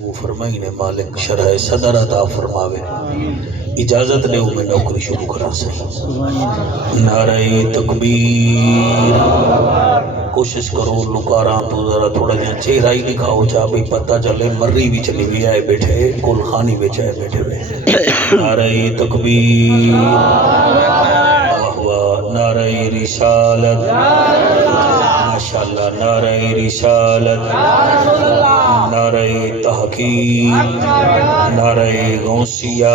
وہ فرمائی نے مالک شرح صدر عطا فرماوے اجازت دے میں نوکری شروع کرا سہی نعرہ تکبیر کوشش کرو لکاراں تو ذرا تھوڑا جہاں چہرہ ہی دکھاؤ چاہ بھی پتہ چلے مری بھی چلی بھی آئے بیٹھے کل خانی بھی چاہے بیٹھے ہوئے نعرہ تکبیر نعرہ رسالت ماشاءاللہ نعرہ رسالت نعرہ تحقیق نعرہ غوثیہ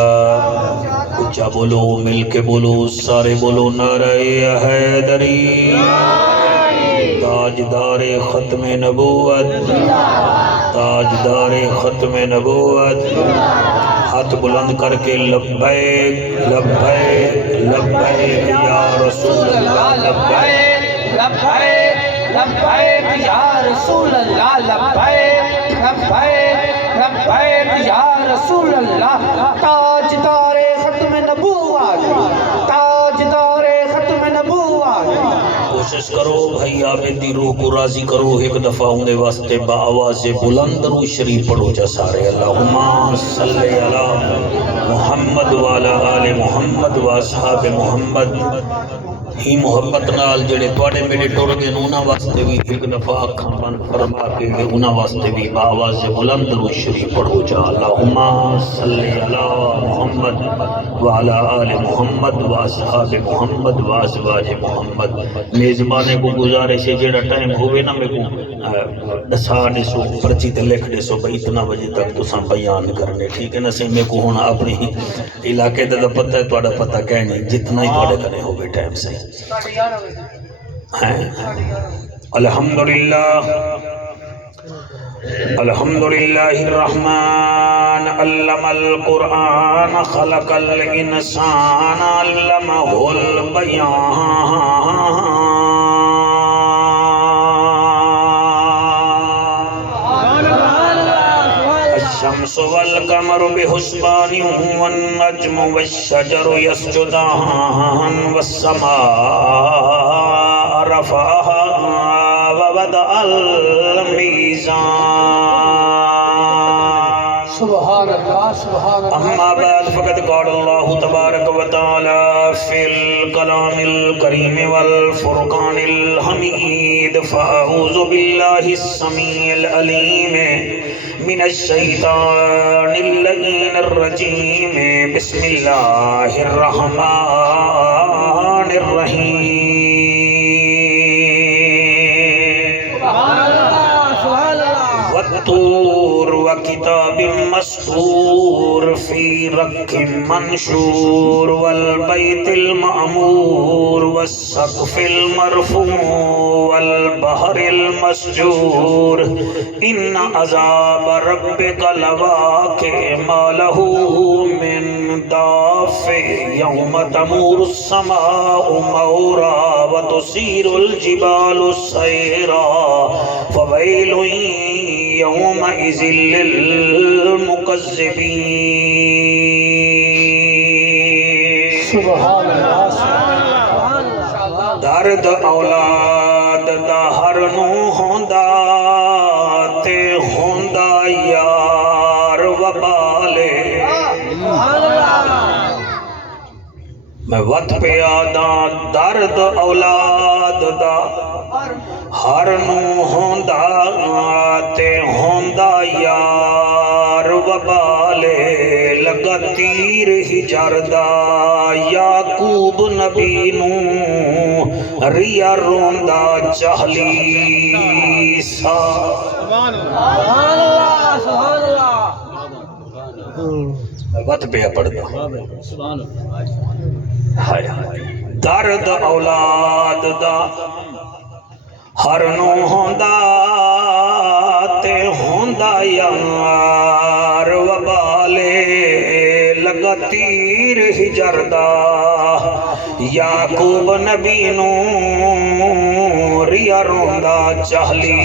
اچھا بولو مل کے بولو سارے بولو نعرہ حیدری تاجدار ختم نبوت تاجدار ختم نبوت ہاتھ بلند کر کے لبیک لبیک لبیک یا رسول اللہ لبیک لبیک لبیک یا رسول اللہ لبیک لبیک لبیک یا رسول اللہ تاجدار ختم نبوت تاجدار ختم نبوت کوشش کرو بھائی آبیدی روح کو راضی کرو ایک دفعہ ہونے واسطے با آواز بلند رو شریف پڑھو جا سارے اللہم صلی علی محمد وعلا آل محمد و اصحاب محمد ہی محبت نال جڑے توڑے میرے ٹوڑ گئے انہاں واسطے بھی ایک دفعہ اکھاں بند فرما کے انہاں واسطے بھی با آواز بلند رو شریف پڑھو جا اللہم صلی علی محمد وعلا آل محمد و اصحاب محمد و ازواج محمد میزبانے کو گزارش ہے جیڑا ٹائم ہوئے نا میں کو دسانے سو پرچی تے لکھ دے سو بھئی اتنا بجے تک تو ساں بیان کرنے ٹھیک ہے نا سی میں کو ہونا اپنی علاقے دا پتہ ہے توڑا پتہ کہنے جتنا ہی توڑے کنے ہوئے ٹائم سے الحمدللہ الحمدللہ الرحمن علم القرآن خلق الانسان علمہ البیان الشمس والقمر بحسبان والنجم والشجر يسجدان والسماء رفعها ووضع الميزان سبحان اللہ سبحان اللہ اما بعد فقد قال الله تبارك وتعالى في الكلام الكريم والفرقان الحميد فأعوذ بالله السميع العليم من الشيطان اللعين الرجيم بسم الله الرحمن الرحيم والطور وكتاب مسطور في رق منشور والبيت المعمور والسقف المرفوع والبحر المسجور إن عذاب ربك لواقع ما له من دافع يوم تمور السماء مورا وتسير الجبال سيرا فويل يومئذ للمكذبين سبحان اللہ درد اولاد دا ہر نو ہوندا تے ہوندا یار وبالے میں وقت پہ آدھا درد اولاد دا ہر نو ہوندا تے ہوندا یار وبالے لگا تیر ہی جردا یعقوب نبی نو ریا روندا چہلیسا سبحان اللہ سبحان اللہ وقت پہ پڑھدا سبحان اللہ درد اولاد دا ہر نو ہوندا تے ہوندا یار وبالے لگا تیر ہی جردا یعقوب نبی نو ریا روندا چہلی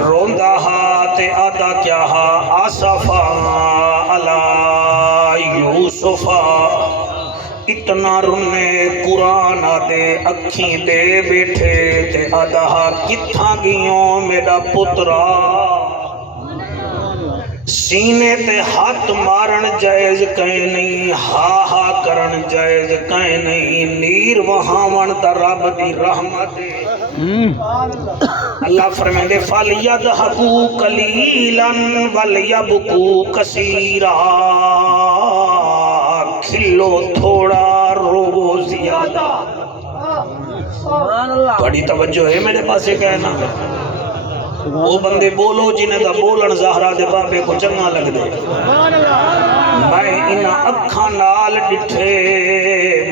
روندا ہاتھ آدھا کیا آصفا علی یوسفا اتنا رنے قرآن دے اکھیں دے بیٹھے تے آدھا کتھا گیوں میرا پترا سینے تے ہاتھ مارن جائز کہیں نہیں، ہا ہا کرن جائز کہیں نہیں، نیر وہاون تا رب دی رحمت اللہ فرمائے فَلْيَضْحَكُوا قَلِيلًا وَلْيَبْكُوا كَثِيرًا، کھلو تھوڑا روو زیادہ۔ بڑی توجہ ہے میرے پاس کہنا، وہ بندے بولو جنہیں دا بولن زہرا دے بابے کو چنگا لگ دے۔ میں انہاں اکھاں نال ڈٹھے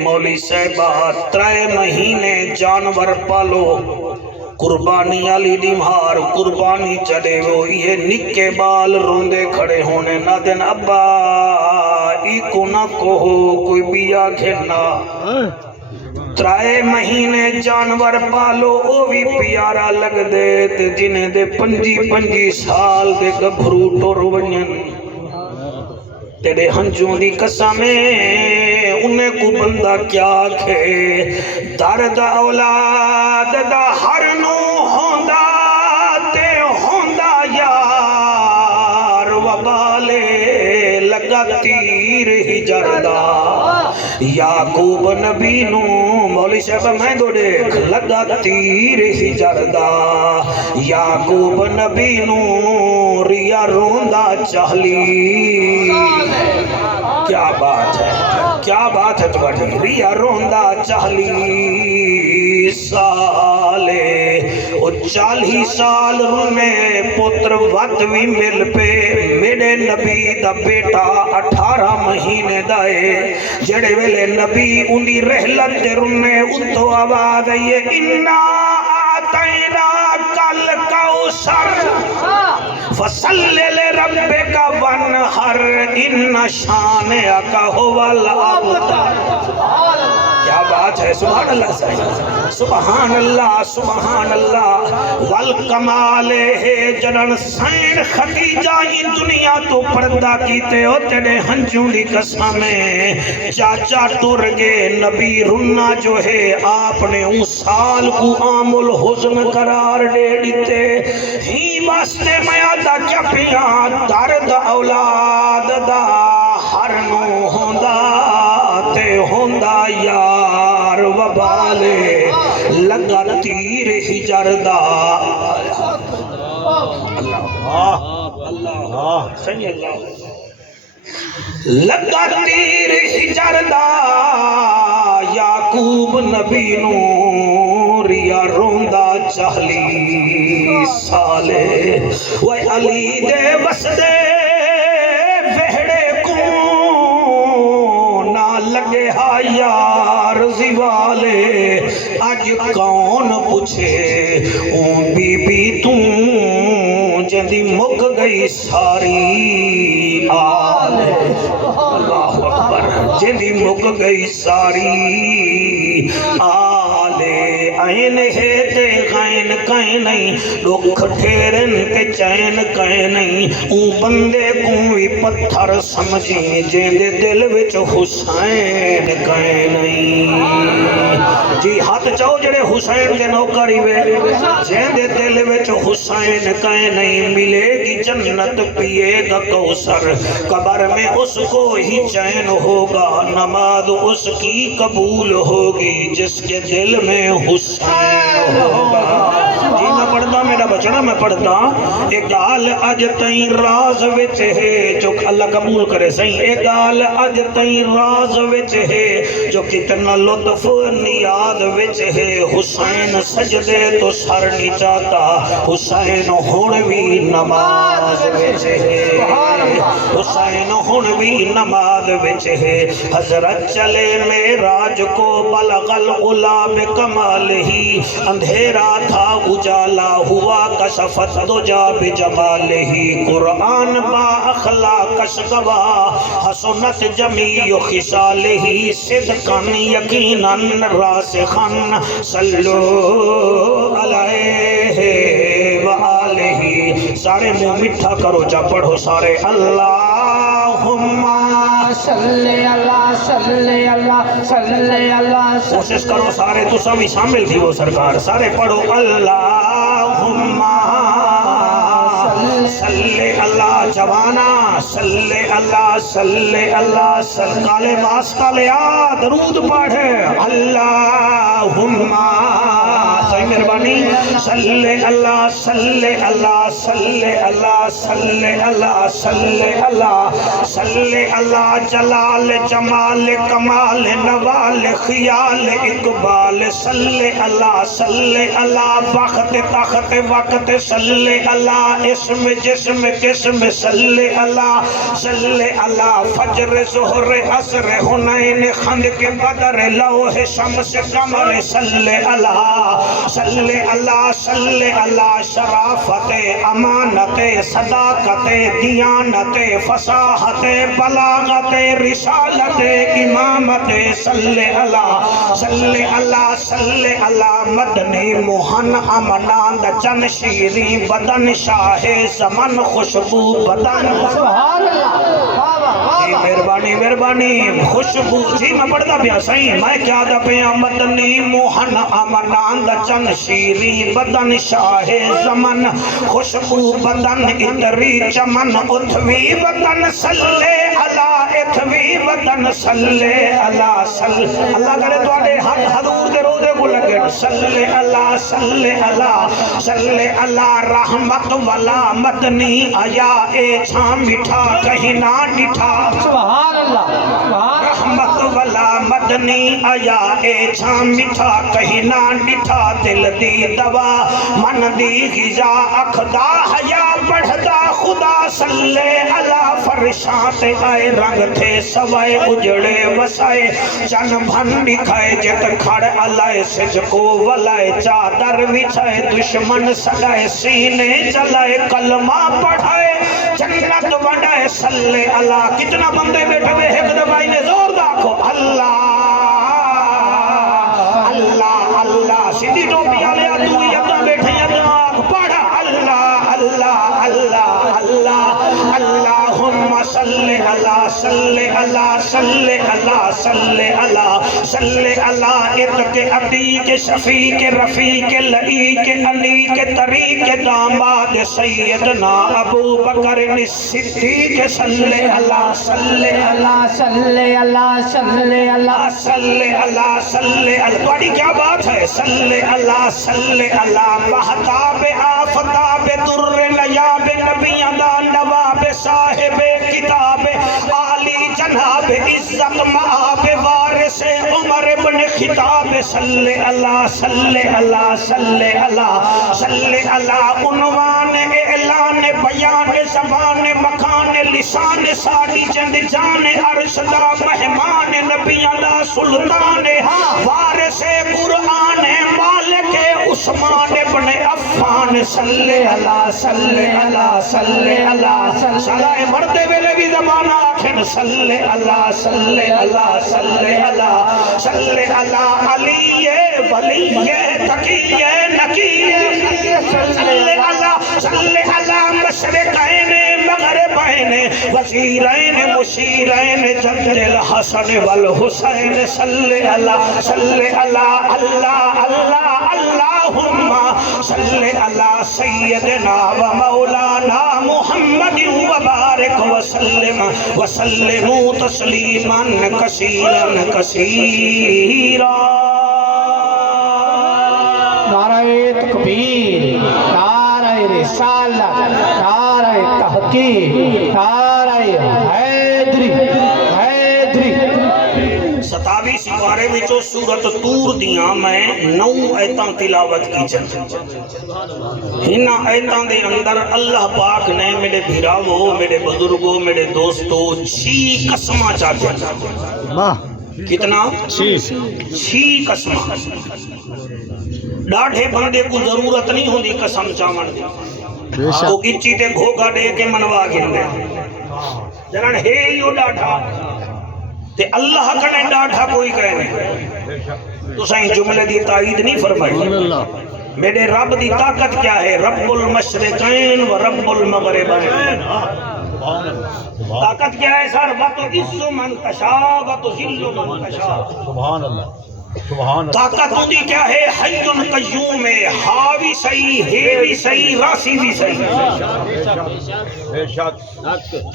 مولی صاحبہ 3 مہینے جانور پالو، قربانی علی دی مہار قربانی چلے وہ یہ نکے بال روندے کھڑے ہونے نہ دن ابا ایکو نہ کہو کوئی بیا کھینا۔ 3 مہینے جانور پالو او بھی پیارا لگ دے تے جنہیں دے 25 سال دے گبھرو ٹور ونجن تیرے ہنجوں دی قسمیں انہیں کو بندہ کیا کھے، درد اولاد دا ہر نو ہوندہ تے ہوندہ یار وبالے لگا تیر ہی جردہ، یعقوب نبی نو مولی صاحب میں دو دیکھ لگا تیر ہی جردہ، یعقوب نبی نو ریا روندہ چہلی، کیا بات ہے، کیا بات ہے تمہاری، ریا روندہ چہلی سالے، او 40 سال رونے پتر وقت بھی مل پے، میرے نبی دا بیٹا 18 مہینے دائے، جڑے ویلے نبی انہی رحلت دے رونے اتو آواز یہ اِنَّا آتَيْنَاكَ الْكَوْثَرَ فَصَلِّ لِرَبِّكَ وَانْحَرْ إِنَّ شَانِئَكَ هُوَ الْأَبْتَرُ۔ کیا بات ہے، سبحان اللہ صحیح، سبحان اللہ سبحان اللہ، والکمال ہے جنن سین خدیجہ ہی دنیا تو پردہ کیتے ہو تیرے ہنجوں دی قسمیں، چاچا ٹر گے نبی رنا جو ہے آپ نے ان سال کو عام الحزن قرار دے دیتے، ہی واسطے میں آدھا کیا پیاں درد اولاد دا ہر نو ہوندہ تے ہوندہ یار وبالے لگا تیر ہی جردہ۔ اللہ صحیح اللہ، لگا تیر ہی جردہ یعقوب نبی نو ریا روندہ چہلی سالے، وے علی دے وسدے وہڑے کو نہ لگے ہا یار زوالے، آج کون پوچھے اون بی بی توں جندی مک گئی ساری آلے، اللہ اکبر، جندی مک گئی ساری آلے، این ہے تے غین کہیں نہیں، دکھ ٹھیرن کے چین کہیں نہیں، اون بندے کو بھی پتھر سمجھی جیندے دل وچ حسین کہیں نہیں، جی ہاتھ چاہو جڑے حسین دے نوکری وے، جیندے دل وچ حسین کہیں نہیں، ملے گی جنت پیے گا کوثر، قبر میں اس کو ہی چین ہوگا، نماز اس کی قبول ہوگی جس کے دل میں حسین ہوگا۔ جی میں پڑھتا میرا بچڑا میں پڑھتا، ایک گال اج تئیں راز وچ ہے جو اللہ قبول کرے صحیح، ایک گال اج تئیں راز وچ ہے جو کتنا لطف نیاد وچ ہے، حسین سجدے تو سر نہیں چاہتا، حسین ہون بھی نماز وچ ہے، حسین ہون بھی نماز وچ ہے، حضرت چلے معراج کو بلغ العلا بکمال ہی، اندھیرا تھا اجالا ہوا کشفت دجا بجمال ہی، قرآن با اخلاق گواہ حسنت جمیع خصال ہی، صدقاً یقیناً راسخاً صلو علیہ وآلہ، سارے منہ مٹھا کرو جا پڑھو سارے اللہم صلی اللہ صلی اللہ صلی اللہ، کوشش کرو سارے تو سب شامل تھی وہ سرکار، سارے پڑھو اللہم صلی اللہ جوانا صلی اللہ صلی اللہ کالے باس کالے درود پڑھے اللہم صحیح مہربانی صلی اللہ صلی اللہ صلی اللہ صلی اللہ صلی اللہ صلی اللہ جلال جمال کمال نوال خیال اقبال صلی اللہ وقت تخت وقت صلی اللہ اسم جسم قسم صلی اللہ فجر ظہر عصر حنین خندق بدر لوح شمس قمر صلی اللہ شرافت امانت صداقت دیانت فصاحت بلاغت رسالت امامت صلی اللہ مدنی موہن امناند چن شیری بدن شاہ زمن خوشبو بدن سبحان اللہ جی مہربانی خوشبو جی میں پڑھتا پیا صحیح میں کیا دا پیا مدنی موہن امناند چن شیری بدن شاہ زمن خوشبو بدن اتری چمن اتوی بدن صلی اللہ اتوی بدن صلی اللہ اللہ کرے تو آڑے حضور دے رو دے کو لگے صلی اللہ رحمت والا مدنی آیا اے چھاں مٹھا کہیں نہ ڈٹھا سبحان اللہ رحمت والا مدنی آیا اے چھاں مٹھا کہیں نہ ڈٹھا دل دی دوا من دی غذا اخدا حیا بڑھدا خدا صلی اللہ فرشاں تے آئے رنگ تھے سوائے اجڑے وسائے چن بھن دکھائے جت کھڑ علائے سج کو ولائے چادر بچھائے دشمن سگائے سینے چلائے کلمہ پڑھائے جنت بڑھائے صلی اللہ کتنا بندے بیٹھے ہوئے ایک دفعہ نے زور داکھو اللہ اللہ اللہ سیدھی ٹوپی والے تو یہاں بیٹھے یہاں پڑھا اللہ اللہ اللہ اللہ اللہم صلی اللہ صلی اللہ صلی اللہ صلی اللہ صلی اللہ ارد عتیق شفیق رفیق لعیق انیق طریق داماد سیدنا ابو بکر صدیق صلی اللہ صلی اللہ صلی اللہ صلی اللہ صلی اللہ صلی اللہ توڑی کیا بات ہے صلی اللہ محتاب آفتاب در لیاب نبی اندان نواب صاحب کتاب عالی جناب عزت معاب وارث عمر بن خطاب صلی اللہ صلی اللہ صلی اللہ صلی اللہ عنوان اعلان بیان زبان مکان لسان ساڑی چند جان عرش دا مہمان نبی اللہ سلطان وارث قرآن مالک عثمان بن عفان صلی اللہ صلی اللہ صلی اللہ صلی مردے ویلے بھی زبان آکھن صلی اللہ صلی اللہ صلی اللہ صلی اللہ علی ولی تقی نقی صلی اللہ مشرقین مغربین وزیرین مشیرین جد الحسن والحسین صلی اللہ اللہ اللہ اللہم صلی اللہ سیدنا و مولانا محمد وبارک وسلموا تسلیما کثیرا کثیرا نعرہ تکبیر نعرہ رسالت نعرہ تحقیق نعرہ حیدری 27 سپارے میں جو سورت تور دیاں میں 9 ایتاں تلاوت کی چل ہنہ ایتاں دے اندر اللہ پاک نے میرے بھیراوو میرے بزرگوں میرے دوستوں 6 قسمہ چاہتے ہیں کتنا 6 قسمہ ڈاڑھے بندے کو ضرورت نہیں ہوندی قسم چاون دی وہ اچھی تے گھوگا دے کے منوا گندے جنان ہے یو ڈاڑھا تے اللہ کنے ڈاڑھا کوئی کہے نہیں تو سائیں جملے دی تائید نہیں فرمائی میرے رب دی طاقت کیا ہے رب المشرقین و رب المغربین طاقت کیا ہے سر وَتُعِزُّ مَن تَشَاءُ وَتُذِلُّ مَن تَشَاءُ طاقت ہوندی کیا ہے؟ حی قیوم ہے، ہا بھی صحیح، ہے بھی صحیح، راسی بھی صحیح۔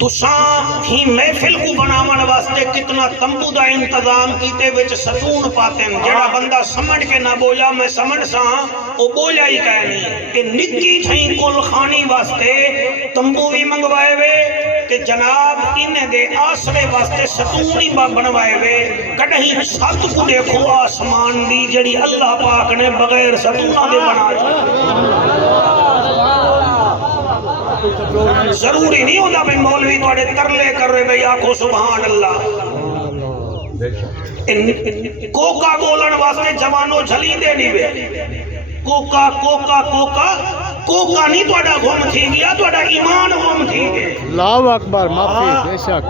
تساں ہی محفل کو بناون واسطے کتنا تمبو دا انتظام کیتے وچ ستون پاتے ہیں، جڑا بندہ سمجھ کے نہ بولا میں سمجھ ساں او بولا ہی کہنی کہ نکی تھیں کل خانی واسطے تمبو بھی منگوائے وے کہ جناب انہیں دے آسرے واسطے ستون ہی بنوائے وے۔ کدہیں چھت کو دیکھو آسمان دی جڑی اللہ پاک نے بغیر ستونہ دے بنا ضروری نہیں ہوتا بھئی مولوی توڑے ترلے کر رہے بھئی آنکھو سبحان اللہ۔ کوکا بولن واسطے جوانوں جھلی دے نہیں بے، کوکا کوکا کوکا کوکا نہیں توڑا گھوم تھی گیا، توڑا ایمان گھوم تھی گئے۔ اللہ اکبر، معافی بے شک۔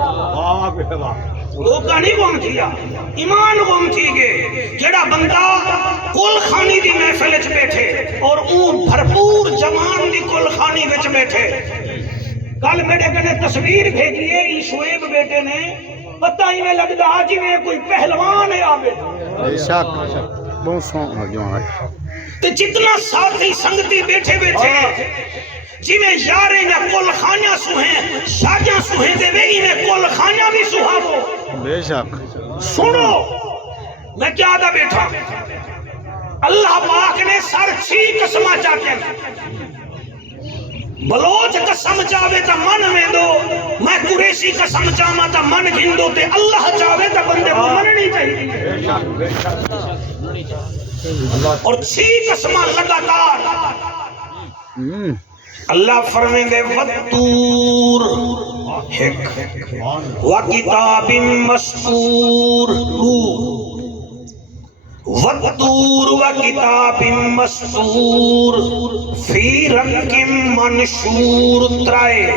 کوکا نہیں گھوم تھیا، ایمان گھوم تھی گئے۔ جڑا بندہ کل خانی دی محفل وچ بیٹھے اور اون بھرپور جوان دی کل خانی وچ بیٹھے۔ کل میرے کنے تصویر بھیجیے ای شعیب بیٹے نے، پتہ ہی میں لگتا جی میں کوئی پہلوان ہے آبے بے شک بہت سونا جو ہے۔ تے جتنا ساتھی سنگتی بیٹھے بیٹھے جی میں یارے نہ کل خانیاں سوہیں شاجاں سوہیں دے وے میں کل خانیاں بھی سوہاو۔ بے شک سنو میں کیا دا بیٹھا، اللہ پاک نے سر 6 قسمہ چاہتے ہیں۔ بلوچ قسم چاہے تا من میں دو، میں قریشی قسم چاہما تا من گھندو تے اللہ چاہے تا بندے کو مننی چاہیے۔ اور 6 قسمہ لگاتار اللہ فرمین دے وَالطُّورِ وَكِتَابٍ مَّسْطُورٍ وَالطُّورِ وَكِتَابٍ مَّسْطُورٍ فِي رَقٍّ مَّنشُورٍ 3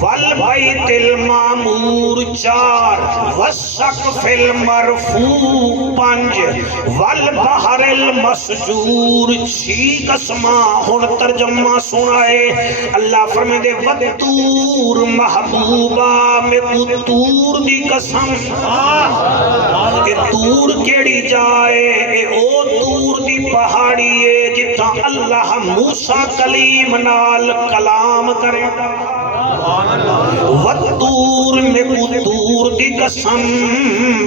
وَالْبَيْتِ الْمَعْمُورِ 4 وَالسَّقْفِ الْمَرْفُوعِ 5 وَالْبَحْرِ الْمَسْجُورِ 6 قسمہ۔ ہن ترجمہ سنائے اللہ فرمائے دے وَالطُّورِ محبوبہ میں کو طور دی قسم، کہ طور کیڑی جائے اے او طور دی پہاڑی ہے جتھاں اللہ موسیٰ کلیم نال کلام کرے گا۔ وَالطُّورِ میں کو طور دی قسم،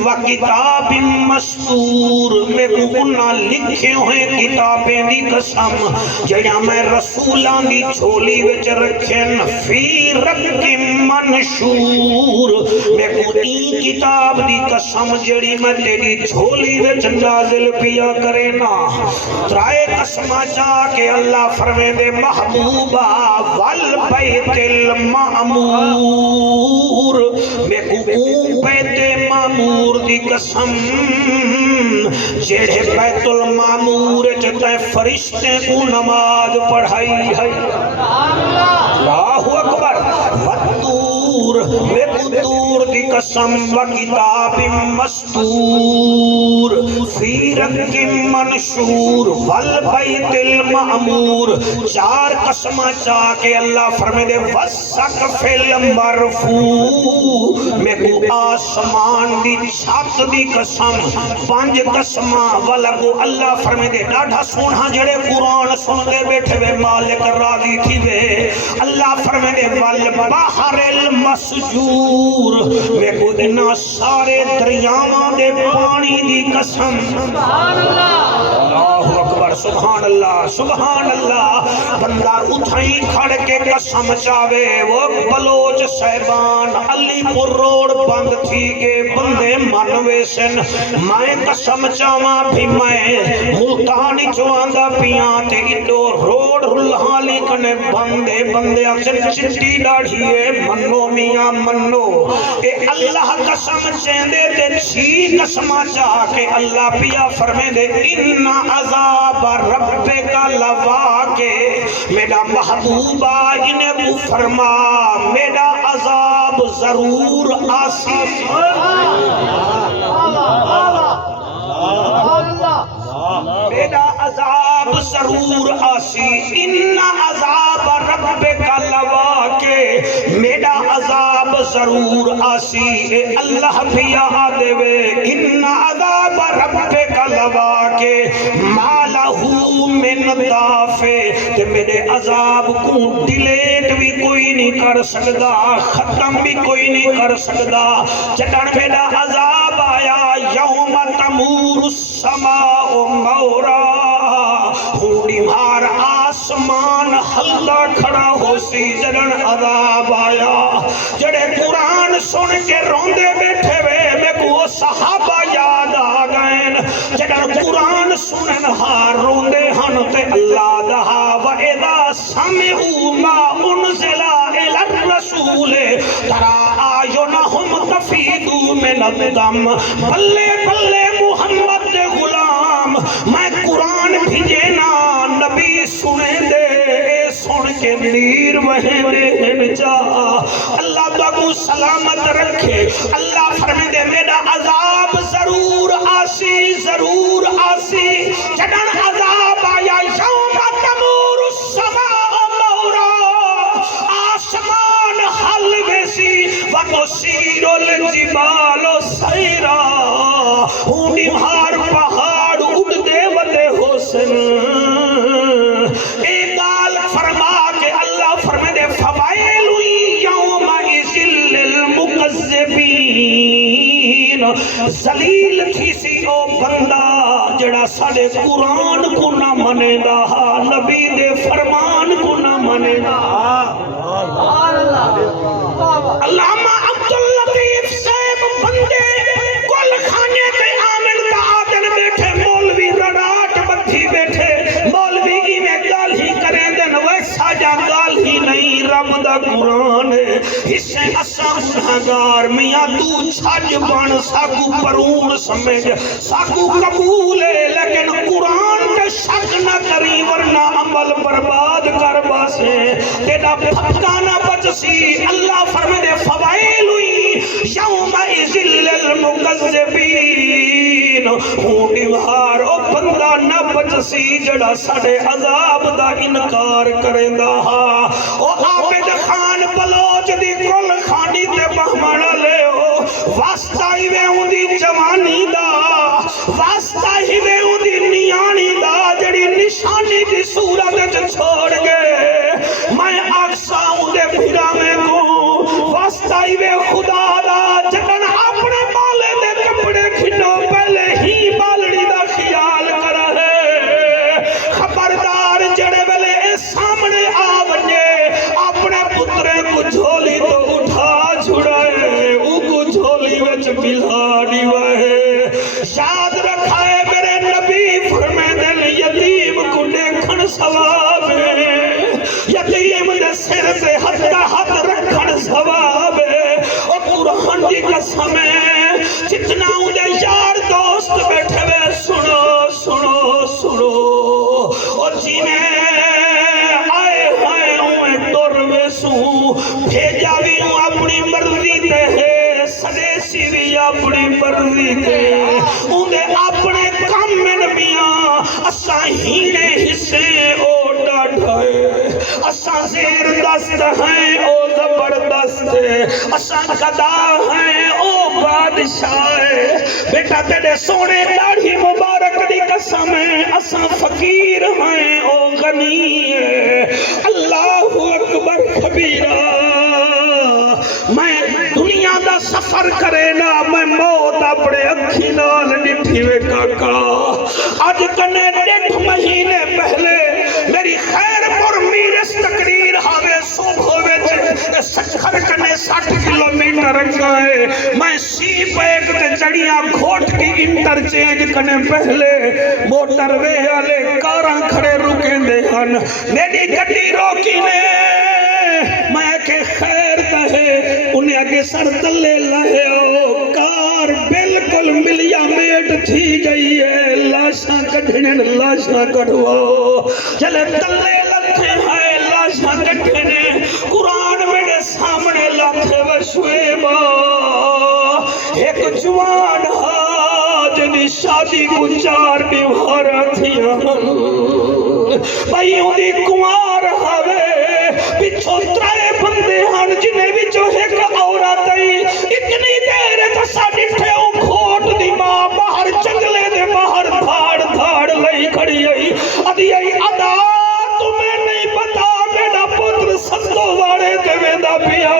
وَكِتَابٍ مَّسْطُورٍ میں کو انہاں لکھے ہوئے کتابیں دی قسم جڑیاں میں رسولان دی چھولی وچ رکھن، فی رَقٍّ منشور میں کو این کتاب دی قسم جڑی میں تیری چھولی وچ نازل پیا کرے نا۔ 3 قسمہ چاہ کے اللہ فرمے دے محبوبہ والبیت المعمور میں کو بیت معمور دی قسم جڑے بیت المعمور جتے فرشتے کو نماز پڑھائی ہے۔ اللہ اکبر۔ والطور میں کو طور دی قسم وکتاب مستور فی رق منشور والبیت المعمور۔ 4 قسمہ چاہ کے اللہ فرمے دے والسقف المرفوع میں کو آسمان دی چھت دی قسم۔ 5 قسمہ ولگو اللہ فرمے دے ڈاڑھا سونا جڑے قرآن سن دے بیٹھے وے مالک راضی تھی وے اللہ فرمے دے والبحر المسجور میں کو انہا سارے دریاواں دے پانی دی قسم۔ اللہ اکبر، سبحان اللہ سبحان اللہ۔ بندہ اتھائیں کھڑ کے قسم چاہے وہ بلوچ صاحبان علی پور روڈ بند تھی کے بندے منوے سن میں قسم چاہاں بھی میں ملتانی چواندہ پیاں تے اڈو روڈ رلحالی کنے بندے بندے اچھن چٹی ڈاڑھیے منو میاں منو اے اللہ قسم چیندے تے 6 قسمہ چاہ کے اللہ پیا فرمے دے ان عذاب رب کا لوا کے میرا محبوبہ انہیں کو فرما میرا عذاب ضرور آسی۔ میرا عذاب ضرور آسی ان عذاب ربک لواقع میرا عذاب ضرور آسی اے اللہ بھی یاد دے ان عذاب ربک لواقع ما لہو من دافع تے میرے عذاب کو ڈیلیٹ بھی کوئی نہیں کر سکدا ختم بھی کوئی نہیں کر سکدا جدن میرا عذاب آیا یوم تمور السماء مورا ہونڈی مار آسمان ہلدا کھڑا ہو سی جدن عذاب آیا جڑے قرآن سن کے روندے بیٹھے وے میں کو صحابہ یاد آ گئے جدن قرآن سنن ہاں روندے ہن تے اللہ دہا وَإِذَا سَمِعُوا مَا أُنزِلَ إِلَى الرَّسُولِ تَرَى أَعْيُنَهُمْ تَفِيضُ مِنَ الدَّمْعِ بلے بلے محمد دے غلام میں قرآن بھیجے نا نبی سنے دے سن کے نیر وہیں دے جا اللہ تاکو سلامت رکھے اللہ فرمے دے میرا عذاب ضرور آسی جدن عذاب آیا یوم تمور السماء مورا آسمان حل ویسی وَتُسِيرُ الْجِبَالُ سَيْرًا ہونی مہار پہاڑ اڑ دے ودے حسن ایک گال فرما کے اللہ فرمے دے فوائل یومئذ للمکذبین ذلیل تھی سی او بندہ جڑا سارے قرآن کو نہ منے دا نبی دے فرمان کو نہ منے دا علامہ عبداللطیف صاحب بندے کل کھانے تے آمن کا آدن بیٹھے مولوی رڑاٹ بدھی بیٹھے مولوی کی میں گال ہی کریں دن ویسا جا گال ہی نہیں رب دا قرآن ہے اس سے اساں گناہگار میاں تو چھج بن ساکو پرون سمجھ ساکو قبول ہے لیکن قرآن کے شک نہ کری ورنہ عمل برباد کر باسے تیرا پھٹکا نہ بچسی اللہ فرمے دے فوائل یومئذ للمکذبین ہونی مہار او بندہ نہ بچسی جڑا ساڑے عذاب دا انکار کریں دا او عابد خان بلوچ دی کل خانی تے بہمانا لے ہو واسطہ ہی وے ہوں دی جوانی دا واسطہ ہی وے ہوں دی نیانی دا جڑی نشانی دی صورت چھوڑ گئے میں آکسا ہوں دے بھیرا میں کو واسطہ ہی وے خدا دا جتن اپنے بالے دے کپڑے کھنو پہلے ہی بالڑی دا خیال کر ہے خبردار جڑے بلے اے سامنے آونے اپنے پترے کو جھولی تو اٹھا چھڑائے او کو جھولی وچ بلانی وہے یاد رکھا ہے میرے نبی فرمے دل یتیم کو دیکھن ثواب ہے یتیم دے سر سے ہاتھ رکھن ثواب ہے اور قرآن کی قسم ہے جتنا ہوں دے یار دوست بیٹھے ہوئے سنو اور جنہیں آئے ہوئے تر سوں بھیجا بھی ہوں اپنی مرضی تے ہے سدیسی بھی اپنی مرضی تے انہیں اپنے کام میں نبیاں اساں ہی نے حصے او ڈاڑھائے اساں زیر دست ہیں او زبردست اساں گدا ہیں او بادشاہ بیٹا تیرے سونے داڑھی مبارک دی قسم ہے اساں فقیر ہیں او غنی ہے اللہ اکبر کبیرہ میں دنیا دا سفر کرے نا میں موت اپنے اکھی نال ڈٹھی وے کاکا آج کنے 1.5 مہینے پہلے میری خیر پر میرس تقریر ہاوے صبح وچ سکھر کنے 60 کلومیٹر گئے میں سی پیک تے چڑیاں گھوٹ کی انٹرچینج کنے پہلے موٹر وے والے کاراں کھڑے رکیں دے ہن میری گڈی روکی نے میں کہ خیر کہے انہیں آگے سر تلے لائے ہو کار بالکل ملیا میٹ تھی گئی ہے لاشاں کٹھنے لاشاں کٹھواؤ چلے تلے لکھے ہیں لاشاں کٹھنے قرآن میرے سامنے لکھے وشویبا ایک جوان ہاں جنی شادی کو 4 دیوارہ تھیا بھائی دی کمار ہوے پچھو ترائے بندے ہن جنہیں بچو ایک عورت آئی اتنی دیر تسا ڈٹھے کھوٹ دی ماں باہر جنگلے دے باہر دھاڑ دھاڑ لئی کھڑی آئی ادھی آئی ادا تمہیں نہیں پتا میرا پتر سندو واڑے تے ویندا پیا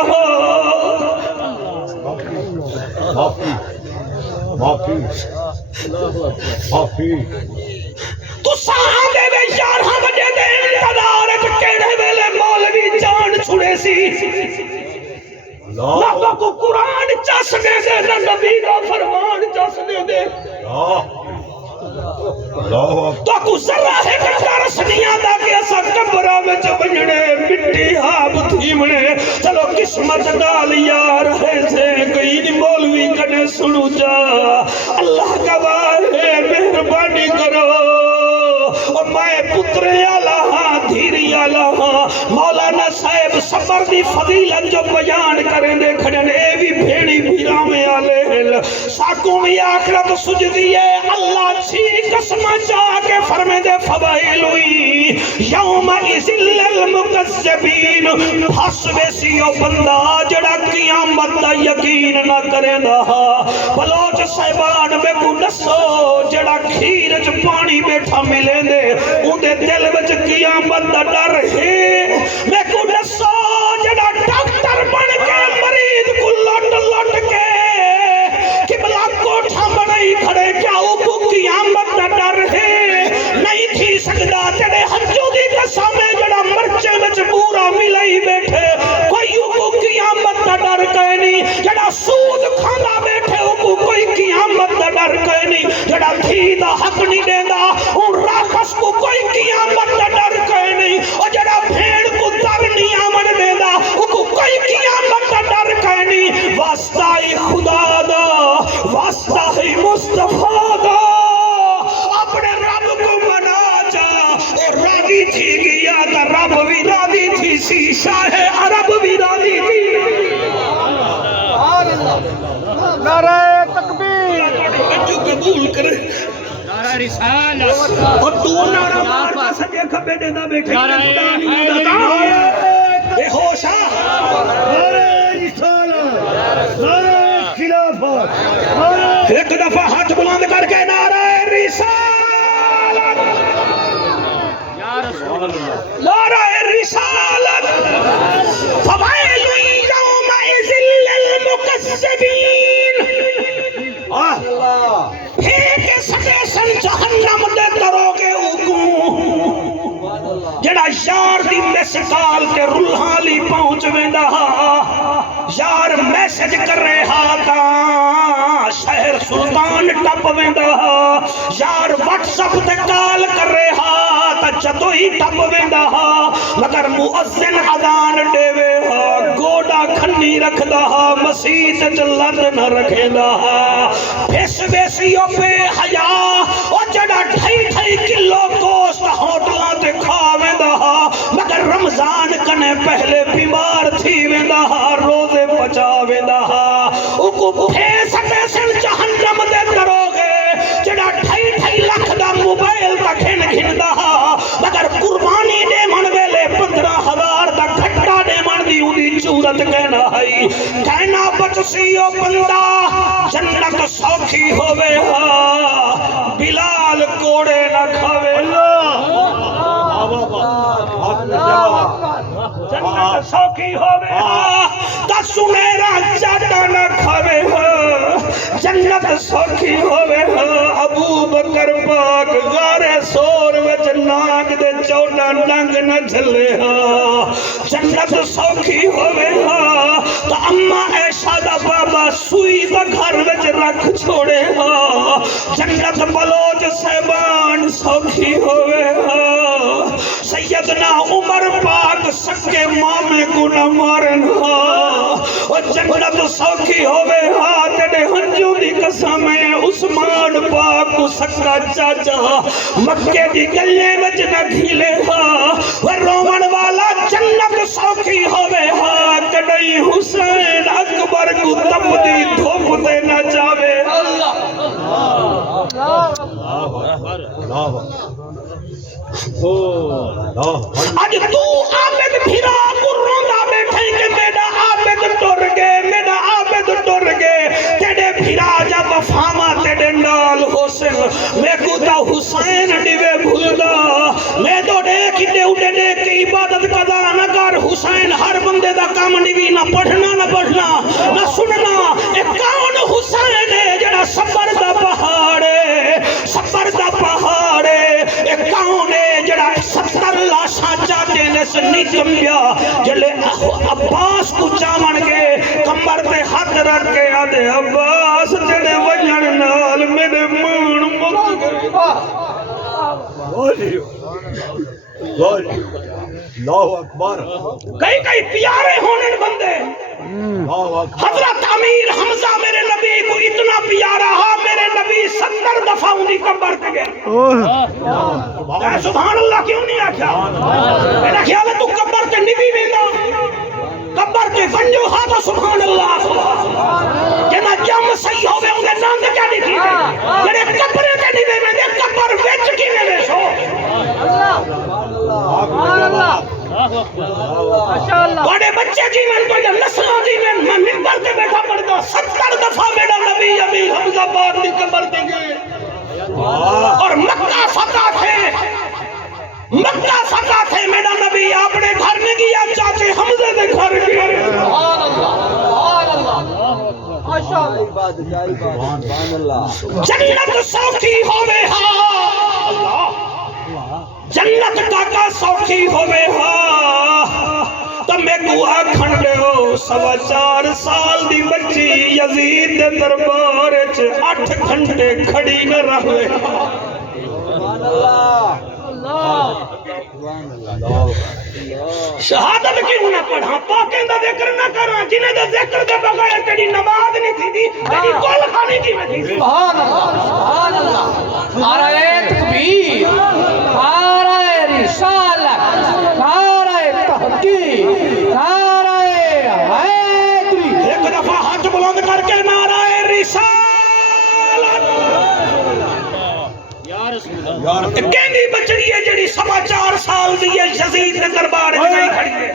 تو ساہاں دے وے یار ہاں بجے دے انتظار کیڑے ویلے مولوی جان چھڑے سی نہ کو قرآن چس دے دے نہ نبی کا فرمان چس دے دے تو کو ذرا ہے درس نہیں آتا کہ اسا قبراں وچ بننے مٹی ہاب تھیمنے چلو قسمت ڈال یار ہے سے کوئی نہیں مولوی کنے سنو جا اللہ گواہ ہے مہربانی کرو اور میں پترے اللہ دھیری اللہ مولانا صاحب صبر دی فضیلت جو بیان کریں دے کھڑن اے بھی بھیڑی بھیرا میں آلے ساکوں میں آخرت سجدی ہے اللہ چھی قسم چاہ کے فرمے دے فضائلوئی یوم ازل المکذبین پھس ویسیو بندہ جڑا قیامت دا یقین نہ کرے دا بلوچ صاحبان میں کو نسو جڑا کھیرج پانی بیٹھا ملے دے ان دے دل وچ قیامت دا ڈر ہے میں کو نسو جڑا ڈاکٹر بن کے مریض کو لٹ لٹ کے قبلہ کوٹھا بنائی کھڑے کیا اوپو قیامت دا ڈر ہے نہیں تھی سکدا تیرے ہنجو دی قسمیں جڑا مرچے وچ پورا ملائی بیٹھے کوئی اوپو قیامت دا ڈر کہے نہیں جڑا سود کھانا بیٹھے اوپو کوئی قیامت دا ڈر کہے نہیں جڑا تھی دا حق نہیں دینا اور راکھس کو کوئی قیامت دا ڈر کہے نہیں اور جڑا بھیڑ کو در نہیں آمن دینا اوپو کوئی قیامت دا ڈر کہے نہیں واسطہ خدا دا واسطہ مصطفیٰ دا اپنے رب کو منا جا اور راضی تھی گیا تا رب بھی راضی تھی سی شاہ عرب بھی راضی تھی نعرہ تکبیر جو قبول کرے نعرہ رسالت اور تو نعرہ مار کا سجے کھبے دینا بیٹھے خدا نہیں دیتا بے ہوشا نعرہ رسالت نعرہ خلافت ایک دفعہ ہاتھ بلند کر کے نعرہ رسالت نعرہ رسالت فوائل یومئذ للمکذبین پھینکے سٹے سن جہنم دے دروگے جڑا یار دی مسکال تے رلحالی پہنچ ویندا یار میسج کر رہا تا شہر سلطان ٹپ ویندا یار واٹس اپ تے کال کر رہا تا جدو ہی ٹپ ویندا مگر مؤذن اذان ڈیوے گوڑا کھنی رکھدا مسیح تے لت نہ رکھدا پھس ویسیو بے حیا او جڑا ڈھائی ڈھائی کلو گوشت ہوٹلاں تے کھا ویندا مگر رمضان کنے پہلے بیمار تھی ویندا روزے بچا ویندا او کو پھیس سن جہنم دے دروگے جڑا ڈھائی ڈھائی لاکھ دا موبائل تا گھن گھندا مگر قربانی دے من ویلے 15,000 دا گھٹا دے من دی اودی چورت کہنا بچسیو بندہ جنت سوکھی ہوئے بلال کوڑے نہ کھاوے جنت سوکھی ہوئے تا سنیرا چاٹا نہ کھاوے جنت سوکھی ہوئے ابو بکر پاک غارے سور وچ ناگ دے چوڑا ننگ نہ جھلے جنت سوکھی ہوئے تا اما عائشہ دا بابا سوئی دا گھر وچ رکھ چھوڑے جنت بلوچ صاحبان سوکھی ہوئے سیدنا عمر پاک سکے مامے کو نہ مارن اور جنت سوکھی ہوئے تیرے ہنجوں دی قسم ہے عثمان پاک کو سکا چاچا مکے دی گلے وچ نہ گھیلے وہ رومن والا جنت سوکھی ہوئے کڈئی حسین اکبر کو تپ دی دھوپ دے نہ جاوے اج تو عابد بھیرا کو روندا بیٹھے کہ میرا عابد ٹر گئے، میرا عابد ٹر گئے، تیرے بھیرا جب وفاما تیرے نال حسن، میں کو تا حسین ڈیوے بھولدا، میں تو دیکھ دے اٹھے دیکھ کے عبادت قضا نہ کر، حسین ہر بندے دا کام نہیں، نہ پڑھنا نہ پڑھنا نہ سننا، اے کون حسین ہے جڑا صبر دا پہاڑ ہے، صبر دا پہاڑ ہے، اے کون ہے جڑا 70 لاشاں چاہتے نے سے نہیں کمبیا، جلے عباس کو چامن کے کمبر پہ ہاتھ رکھ کے آدھے عباس تیرے وجن نال میرے مان مک اللہ اکبر، کئی پیارے ہونے بندے، حضرت امیر حمزہ میرے نبی کو اتنا پیارا ہا، میرے نبی 70 دفعہ انہی کمبر پہ گئے، سبحان اللہ کیوں نہیں آکھا؟ میرا خیال ہے تو کمبر پہ نہیں بھی ویندہ، کمبر پہ ونجو ہا تو سبحان اللہ، جنہ جم صحیح ہوئے انہیں ناند کیا نہیں تھی گئے، جنہیں کمبرے پہ نہیں بھی ویندے، کمبر ویچ کی میں ویسو، بڑے بچے جی میں کوئی نسلوں جی میں ممبر کے بیٹھا پڑ گا، 70 دفعہ میرا نبی امیر حمزہ پاک دی قبر دے گئے، اور مکہ فتح تھے، مکہ فتح تھے، میرا نبی اپنے گھر میں گیا، چاچے حمزے دے گھر گئے، جنت سوکھی ہوئے ہاں، جنت کاکا سوکھی ہوئے ہاں، تم میں کو آکھن دے ہو 4.25 سال دی بچی یزید دے دربار 8 گھنٹے کھڑی نہ رہے، شہادت کیوں نہ پڑھا، پاکیں دا ذکر نہ کرا، جنہیں دا ذکر دے بغیر تیری نماز نہیں تھی دی، تیری کل خانی کی میں تھی دی، سبحان اللہ، سبحان اللہ، نعرہ تکبیر، نعرہ رسالت، نعرہ تحقیق، نعرہ حیدری، ایک دفعہ ہاتھ بلند کر کے نعرہ رسالت، کہندی بچڑی ہے جڑی 4.25 سال دی ہے، یزید کے دربار میں نہیں کھڑی ہے،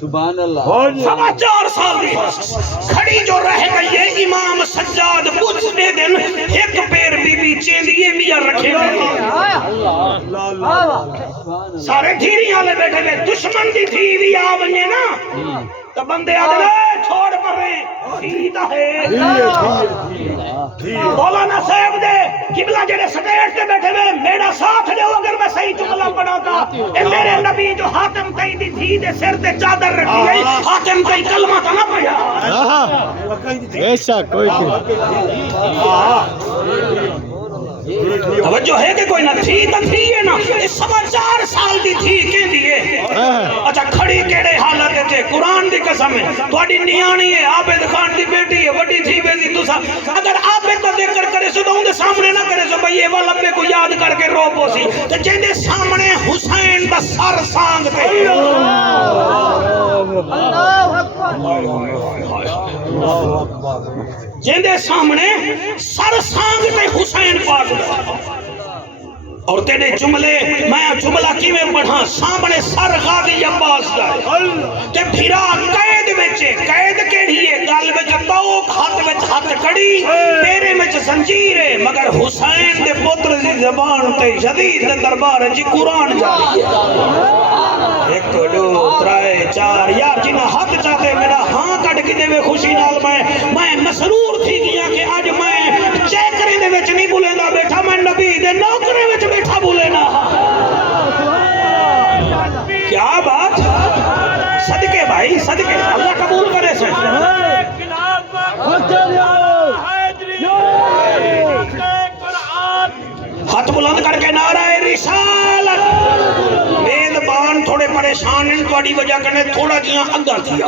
سبحان اللہ، 4.25 سال دی کھڑی جو رہ گئی ہے، امام سجاد پوچھنے دن ایک پیر بی بی چیندیے میاں رکھے گئے، سارے دھیری آلے بیٹھے گئے، دشمن دی تھی بھی آونے نا، تو بندے آدھے چھوڑ پر رہے، تھیتا ہے، مولانا صاحب دے قبلہ جڑے سٹیج کے بیٹھے ہوئے، میرا ساتھ دے اگر میں صحیح جملہ پڑھاتا، اے میرے نبی جو حاتم تائی دی تھی دے سر تے چادر رکھی گئی، حاتم تائی کلمہ تا نہ پڑھا، ایسا کوئی توجہ ہے کہ کوئی نہ تھی تا تھی ہے نا، 4.25 سال دی تھی کہیں دیئے، اچھا کھڑی کیڑے حالت ہے، قرآن دی قسم ہے، تھوڑی نیانی ہے، عابد خان دی بیٹی ہے، وڈی تھی بیزی تو سا، اگر عابد تا ذکر کرے سو تو ان دے سامنے نہ کرے سو بھئی یہ والبے کو یاد کر کے رو پوسی، تو جن دے سامنے حسین دا سر سانگ تے، جن دے سامنے سر سانگ تے حسین پاک دا، اور تیرے جملے میں جملہ کی میں پڑھا، سامنے سر غازی عباس دا ہے، تے پھرا قید بچے، قید کیڑی ہے، گل بچ توک، ہاتھ کڑی، میرے میں زنجیر ہے، مگر حسین دے پتر دی زبان تے یزید دے دربار جی قرآن جاری ہے، 1 2 3 4 یار جنہ ہاتھ چاہتے میرا ہاں کٹ کی دے میں خوشی نال میں مسرور تھی گیا کہ آج میں چیکرے دے وچ نہیں بولے گا بیٹھا، میں نبی دے نوکرے وچ بیٹھا بولے نا، کیا بات، صدقے بھائی صدقے، اللہ قبول کرے سے، ہاتھ بلند کر کے نعرہ رسالت، میدبان تھوڑے پریشان ہیں تھوڑی وجہ کرنے تھوڑا جیاں اگا تھیا،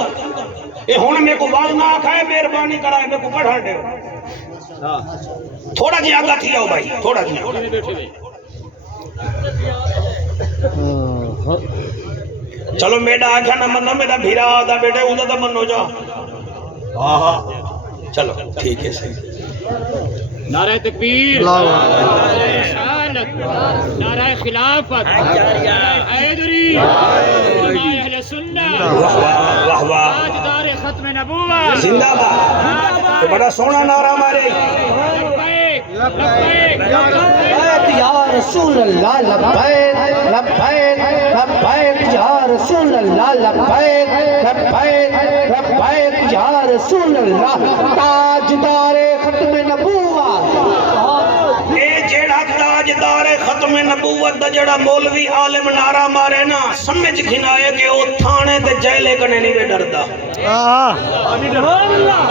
اے ہونے میں کو باز نہ آکھائے مہربانی کرائے میں کو پڑھا دے، تھوڑا جیاں اگا تھیا ہو بھائی، تھوڑا جیاں، چلو میڈا آکھا نہ منو، میڈا بھیرا آدھا بیٹے اندھا دا منو جا، چلو ٹھیک ہے صحیح، نعرہ تکبیر، رسالت نعرہ خلافت نعرہ حیدری علماء اہل سنت واہ واہ واہ واہ تاجدار ختم نبوت زندہ باد تو بڑا سونا نعرہ مارے لبیک لبیک لبیک یا رسول اللہ لبیک لبیک لبیک یا رسول اللہ لبیک لبیک لبیک یا رسول اللہ تاجدار ختم نبوت اے جیڑا تاجدار ختم نبوت دا جڑا مولوی عالم نعرہ مارے نا سمجھ کھنائے کہ او تھانے تے جیلے کنے نہیں بے ڈردا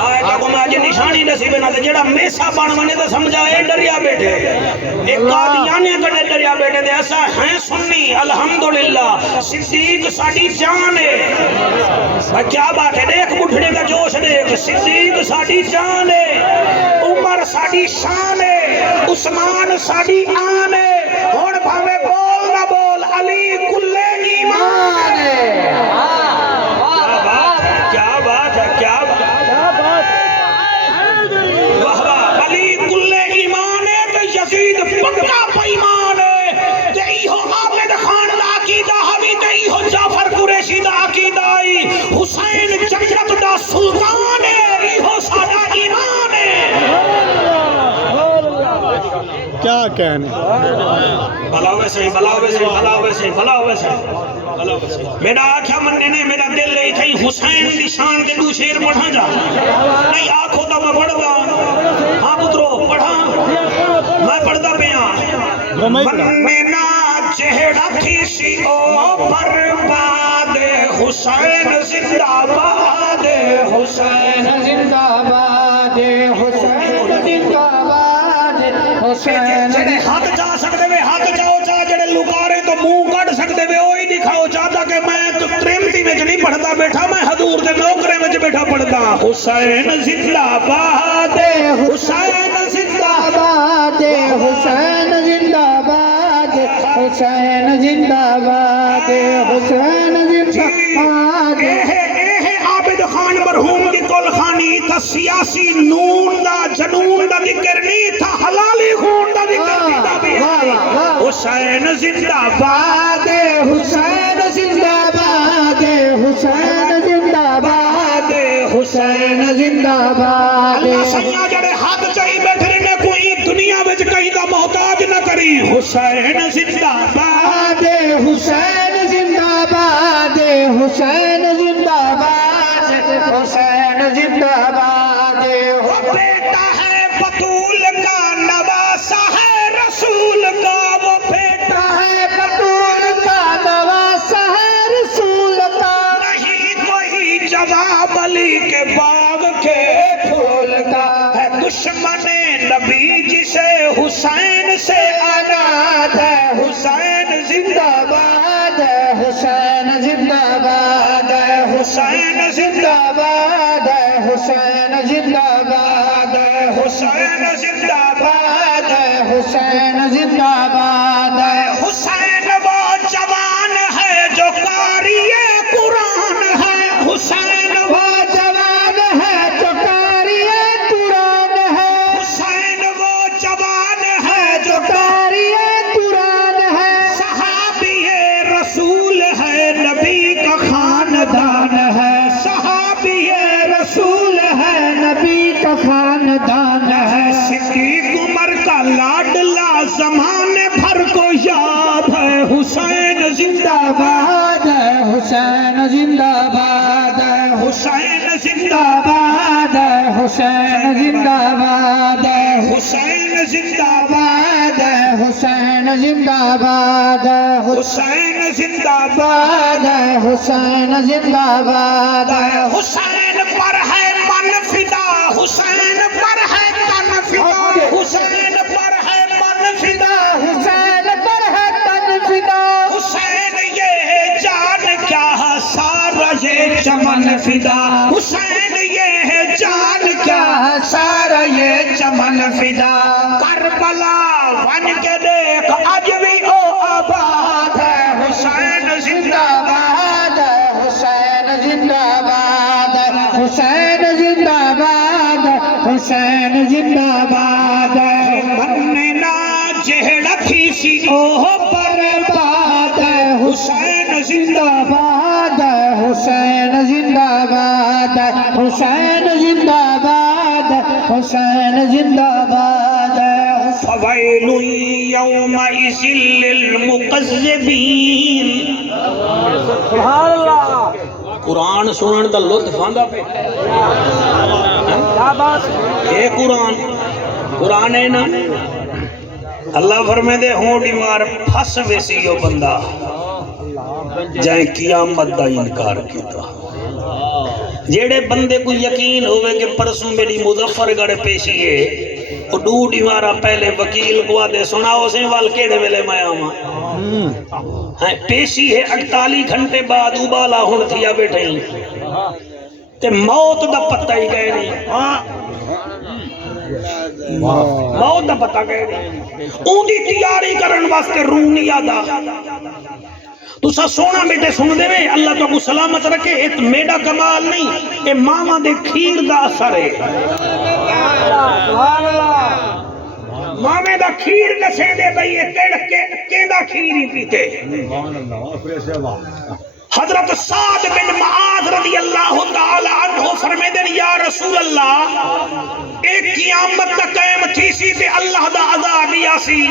آئے تو میں آج نشانی نصیب نہ تے جڑا میسا بان منے تو سمجھا اے ڈریا بیٹھے اے قادیانے کنے ڈریا بیٹھے دے ایسا ہیں سنی الحمدللہ صدیق ساڑی جان ہے کیا بات ہے دیکھ بٹھڑے کا جوش دیکھ صدیق ساڑی جان ہے عمر ساڑی شان ہے عثمان ساڑی آن ہے اور بھاوے بول نہ بول علی کلے ایمان ہے کیا بات ہے کیا بات واہ علی کلے ایمان ہے کہ یزید پکا پیمان ہے کہ ایہو عابد خان دا عقیدہ ہمی تے ایہو جعفر قریشی دا عقیدہ آئی حسین جنت دا سلطان ہے ایہو ساڑا ایمان ہے کیا کہنے بلاوے سے بلاوے سے بلاوے سے بلاوے سے میرا آنکھا مننے نے میرا دل لے تھئی حسین دی شان دے دو شیر پڑھا جا نہیں آنکھوں دا میں پڑھ دا ہاں پترو پڑھا میں پڑھ دا پیاں مننا چہڑا تھی سی او برباد حسین زندہ باد حسین زندہ باد حسین زندہ باد حسین جڑے ہاتھ جا سکتے ہوئے ہاتھ جاؤ چاہ جڑے لکارے تو منہ کٹ سکتے ہوئے وہی دکھاؤ چاہتا کہ میں تو تریمتی میں نہیں پڑھتا بیٹھا میں حضور دے نوکرے میں بیٹھا پڑھتا حسین زندہ باد حسین زندہ باد حسین زندہ باد حسین زندہ باد حسین زندہ باد عابد خان مرحوم دی کل خانی تھا سیاسی نون دا جنون دا ذکر نہیں تھا حلالی خون دا ذکر نہیں تھا بھی حسین زندہ باد حسین زندہ باد حسین زندہ باد حسین زندہ باد اللہ سیاں جڑے ہاتھ چاہی بیٹھے نے کوئی دنیا وچ کہیں دا محتاج نہ کری حسین زندہ باد حسین زندہ باد حسین زندہ باد حسین زندہ باد وہ بیٹا ہے بطول کا نواسا ہے رسول کا وہ بیٹا ہے بطول کا نواسا ہے رسول کا نہیں کوئی جواب علی کے باغ کے پھول کا ہے دشمن نبی جسے حسین سے آزاد ہے حسین زندہ باد ہے حسین زندہ باد حسین زندہ باد حسین زندہ باد حسین زندہ باد حسین زندہ باد حسین وہ جوان ہے جو قاری قرآن ہے حسین وہ جوان ہے جو قاری قرآن ہے حسین وہ جوان ہے جو قاری قرآن ہے صحابی رسول ہے نبی کا خاندان ہے صحابی رسول ہے نبی کا خاندان ہے صدیق عمر کا لاڈلا زمانے بھر کو یاد ہے حسین زندہ باد حسین زندہ باد حسین زندہ باد حسین زندہ باد حسین زندہ باد حسین زندہ باد حسین زندہ باد حسین زندہ باد حسین پر ہے من فدا حسین پر ہے تن فدا حسین پر ہے من فدا حسین پر ہے تن فدا حسین یہ جان کیا سارا یہ چمن فدا حسین یہ جان کیا سارا یہ چمن فدا کربلا ون کے دیکھ اج بھی او آباد ہے حسین زندہ باد حسین زندہ باد حسین زندہ باد حسین زندہ باد مننا جہڑا تھی سی او برباد ہے حسین زندہ باد ہے حسین زندہ باد ہے حسین زندہ باد ہے حسین زندہ باد ہے فویل یومئذ للمکذبین. سبحان اللہ قرآن سنن دا لطف آندا پہ. کیا بات اے قرآن ہے نا. اللہ فرمے دے ہوں ڈیمار پھس ویسی یو بندہ جائیں قیامت دا انکار کیتا. جیڑے بندے کو یقین ہوئے کہ پرسوں میری مظفر گڑھ پیشی ہے وہ ڈو ڈیمارا پہلے وکیل کو دے سناؤ سے وال کیڑے ویلے میں آما پیشی ہے 48 گھنٹے بعد ابالا ہون تھیا بیٹھے تے موت دا پتہ ہی گئے نہیں. موت دا پتہ گئے نہیں. اون دی تیاری کرن واسطے رونی آدھا تو سا سونا بیٹے سن دے وے اللہ تو کو سلامت رکھے. ایک میڈا کمال نہیں اے ماما دے کھیر دا اثر ہے. مامے دا کھیر نسے دے بھئی تیڑ کے دا کھیر ہی پیتے. حضرت سعد بن معاذ رضی اللہ تعالی عنہ فرمے دن یا رسول اللہ ایک قیامت دا قائم تھی سی تے اللہ دا عذاب یاسی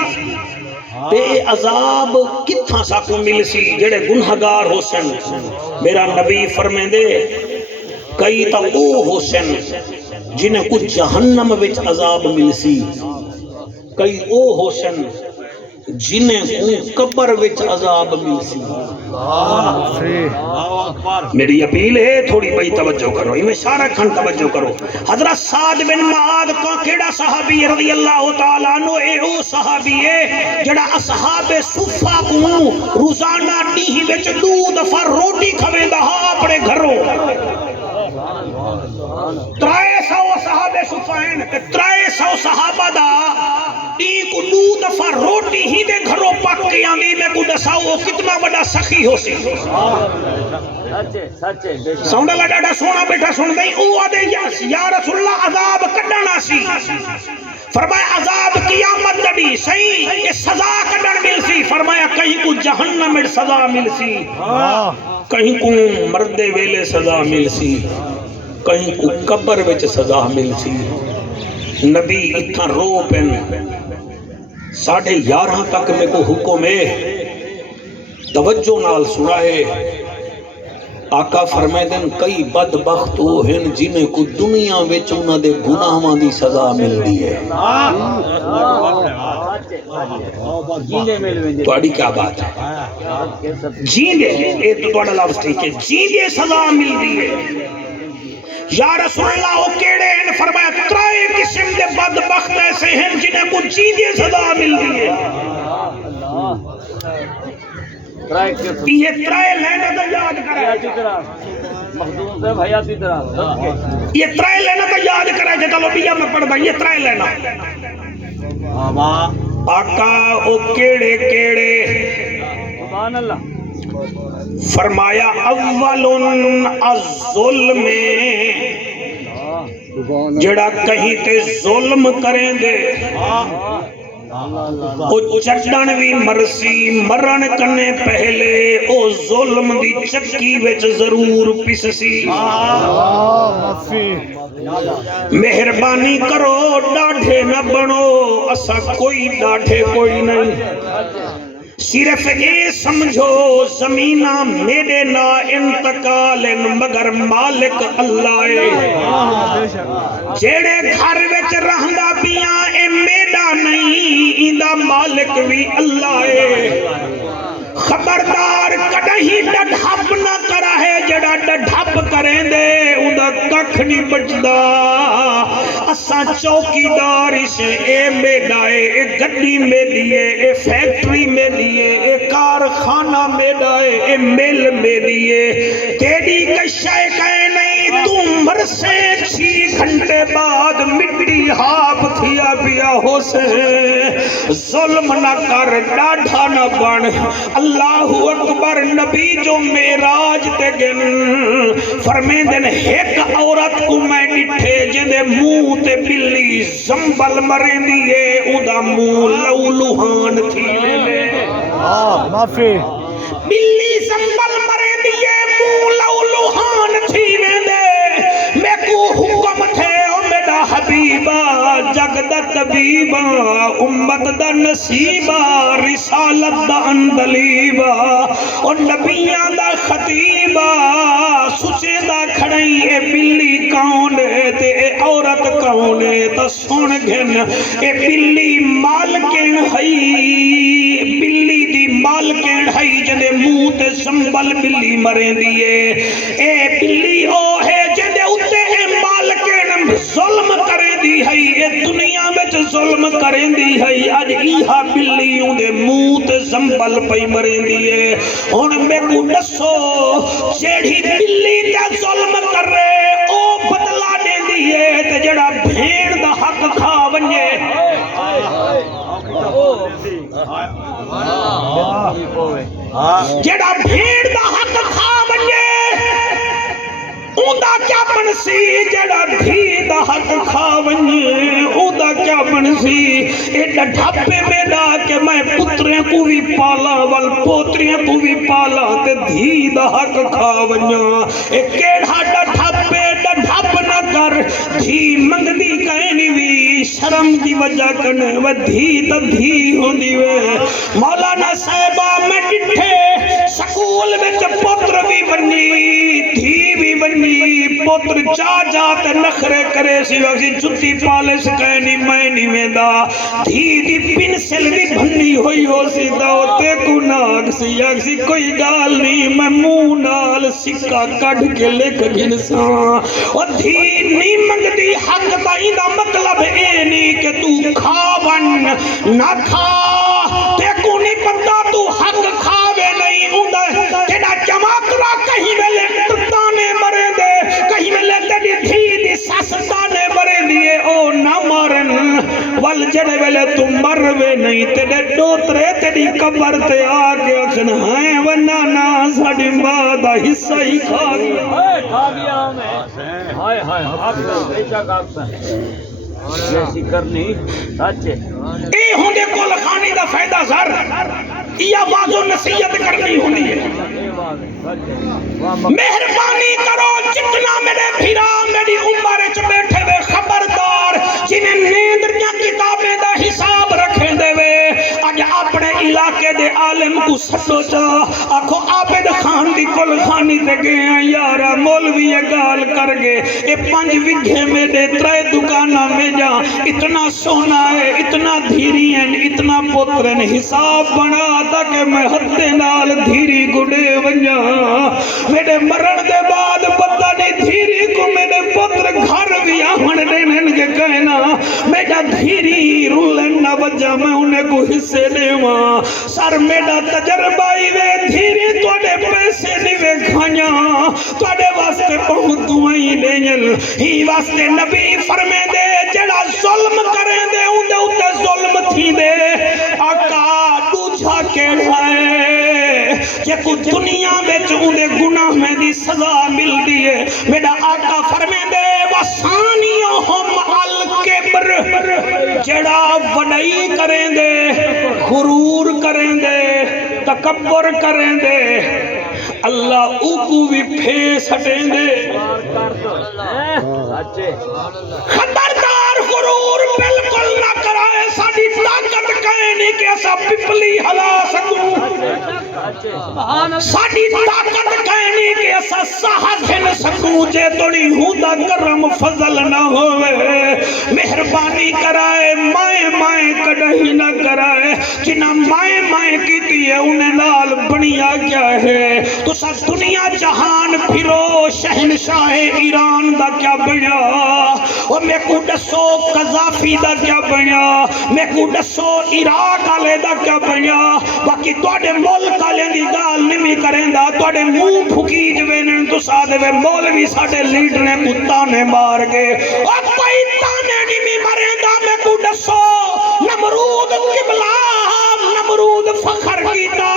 تے عذاب کتھاں سا کو مل سی جڑے گنہگار ہو سن. میرا نبی فرمے دے کئی تا او ہو سن جنہیں کچھ جہنم وچ عذاب مل سی. کئی او ہو سن جنہیں قبر وچ عذاب مل سی. میری اپیل ہے تھوڑی بھئی توجہ کرو میں سارا کھن توجہ کرو. حضرت سعد بن معاذ کا کیڑا صحابی رضی اللہ تعالیٰ عنہ اے او صحابی ہے جڑا اصحاب صفہ کو روزانہ ڈیہی وچ 2 دفعہ روٹی کھویں دا اپنے گھروں. 300 صحابے صفہ ہیں 300 صحابہ دا ایک 2 دفعہ روٹی ہی دے گھروں پک کے آنگی میں کو دساؤ کتنا بڑا سخی ہو سی. سونڈا لگا سونا بیٹھا سن دیں او آدھے یا رسول اللہ عذاب کڈنا سی. فرمایا عذاب قیامت دڑی صحیح یہ سزا کڈن مل سی. فرمایا کہیں کو جہنم میں سزا مل سی کہیں کو مرد ویلے سزا مل سی کہیں کو قبر وچ سزا مل سی. نبی اتھا رو پین 11:30 تک میں کو حکم ہے توجہ نال سنائے. آقا فرمائے دن کئی بدبخت ہو ہیں جنہیں کو دنیا وچ انہاں دے گناہاں دی سزا ملدی ہے. تواڈی کیا بات ہے جیندے اے تو تواڈا لفظ ٹھیک ہے جیندے سزا ملدی ہے. یا رسول اللہ وہ کیڑے ہیں فرمایا 3 قسم دے بدبخت ایسے ہیں جنہیں کو جیندے سزا ملدی ہے. یہ 3 لینہ تو یاد کرائے یہ 3 لینہ تو یاد کرائے جتا لو بیا میں پڑھ دا یہ 3 لینہ. آقا او کیڑے کیڑے سبحان اللہ فرمایا اول الظلم جڑا کہیں تے ظلم کریں دے او چڈن بھی مرسی مرن کنے پہلے او ظلم دی چکی وچ ضرور پسسی. مہربانی کرو ڈاڈھے نہ بنو اسا کوئی ڈاڈھے کوئی نہیں. صرف یہ سمجھو زمینہ میرے نا انتقال مگر مالک اللہ ہے. جیڑے گھر وچ رہندا پیاں اے میڈا نہیں ایندا مالک بھی اللہ ہے. خبردار کدی ڈھپ نہ کرا ہے جڑا ڈھپ کریں دے اوندا ککھ نہیں بچدا. اساں چوکیدار سے اے میڈا ہے اے گڈی میری ہے اے فیکٹری میری ہے اے کارخانہ میڈا ہے اے مل میری ہے. تیری کشے کہے نہیں تو مرسے 6 گھنٹے بعد مٹی ہاپ تھیا پیا ہو سے ظلم نہ کر ڈاڈھا نہ بن اللہ اکبر نبی جو معراج تے گن فرمیندن ایک عورت کو میں ڈٹھے جدے منہ تے بلی زنبل مرندی ہے ادا منہ لو لوہان تھی ویندے معافی بلی زنبل مرندی ہے منہ لو لوہان تھی ویندے میں کو حکم تھے حبیبا جگ دا طبیبا امت دا نصیبا رسالت دا اندلیبا اور نبیاں دا خطیبا سچے دا کھڑائی اے بلی کون ہے تے اے عورت کون ہے تا سن گھن اے بلی مالکین ہئی بلی دی مالکین ہئی جدے منہ تے زنبل بلی مریں دیئے اے بلی او ہے جدے اتے اے مالکین ظلم کریں دی ہے اے دنیا میں ظلم کریں دی ہے اج ایہا بلیوں دے منہ تے زنبل پئی مریں دی ہے ہن میں کو دسو جیڑی بلی تے ظلم کرے او بدلا دے دی ہے تے جڑا بھیڑ دا حق کھا ونجے جڑا بھیڑ دا حق کھا ونجے اوندا کیا بنسی جڑا بھی دا حق کھاونی اوندا کیا بنسی ایڈا ڈھاپے میں ڈا کہ میں پتریاں کو بھی پالا وال پوتریاں کو بھی پالا تے دھی دا حق کھاونیاں اے کیڑا ڈھاپے ڈھاپ نہ کر دھی منگ دی کہنی وی شرم دی وجہ کنے و دھی تا دھی ہوندی وے مولانا صاحبہ میں ڈٹھے سکول میں پتر بھی بنی دھی بھی بنی پتر جا تے نخرے کرے سی وقتی جتی پالش کہنی میں نہیں ویندا دھی دی پنسل بھی بھنی ہوئی ہو سی دوتے کو ناگ سی اگسی کوئی گال نہیں میں منہ نال سکہ کڑھ کے لکھ گھنساں اور دھی نہیں منگتی حق تائیں دا مطلب اے نہیں کہ تو کھاون نہ کھا تے کو نہیں پتا تو حق کھاوے نہیں ہوندا تیرا جماعترا کہیں ویلے تانے مرے دے کہیں ویلے تیری دھی دی ساس تانے مرے دیے او نہ مارن ول جڑے ویلے تم مروے نہیں تیرے ڈوترے تیری قبر تے آگے اکشن ہیں ونانا ساڑی مادہ حصہ ہی کھا گیا ہائے ہائے آپ بیشک آپ جیسی کرنی سچے اے ہوندے کول خانی دا فائدہ سر یہ واضح و نصیحت کرنی ہوندی ہے مہربانی کرو جتنا میرے بھیرا میری عمر چ بیٹھے وے خبردار جنہیں نیندریاں کتابیں دا حساب رکھیں دے وے اج اپنے علاقے دے عالم کو سٹو چا آکھو عابد خان دی کل خانی تے گئے ہیں یارا مولوی یہ گال کر گئے اے 5 وگھے میں دے 3 دکانہ میں جا اتنا سونا ہے اتنا دھیری ہیں اتنا پترن حساب بنا تا کہ میں ہتھے نال دھیری گڑے ونجا میرے مرن دے بعد پتہ نہیں دھیری کو میرے پتر گھر بھی آہن دینن کے کہنا میرا دھیری رولن نہ وجہ میں انہیں کو حصے دے ماں سر میرا تجربہ ہی وے دھیری توڑے پیسے نہیں وے کھانیا توڑے واسطے بہت دوائیں دینل ہی واسطے نبی فرمے دے جڑا ظلم کریں دے اندے اتے ظلم تھی دے آقا دوجھا کیڑا ہے کہ کچھ دنیا میں چوندے گناہ میں دی سزا مل دیئے میرا آقا فرمے دے وَسَانِيَهُمْ الْكِبْرِ جڑا وڈائی کریں دے غرور کریں دے تکبر کریں دے اللہ اوکو بھی پھیس ہٹیں دے خبردار غرور بالکل نہ کرائے ساڑی طاقت کہنے کہ ایسا پپلی ہلا سکوں ساڑی طاقت کہنے کہ ایسا ساہد ہن سکوں جے توڑی ہوندا کرم فضل نہ ہوئے مہربانی کرائے مائیں کڑہی نہ کرائے جنہ مائیں کیتی ہے انہیں نال بنیا کیا ہے تو سب دنیا جہان پھرو شہنشاہ ایران دا کیا بنیا اور میں کو دسو قذافی دا کیا بنیا میں کو دسو عراق آلے دا کیا بنیا باقی توڑے ملک آلے دی گال نمی کریں دا توڑے منہ پھکی جوینن تو سادے وے مولوی ساڑے لیڈرنے کو تانے مار گئے اور کوئی تانے نمی مریں دا میں کو دسو نمرود قبلہ نمرود فخر کیتا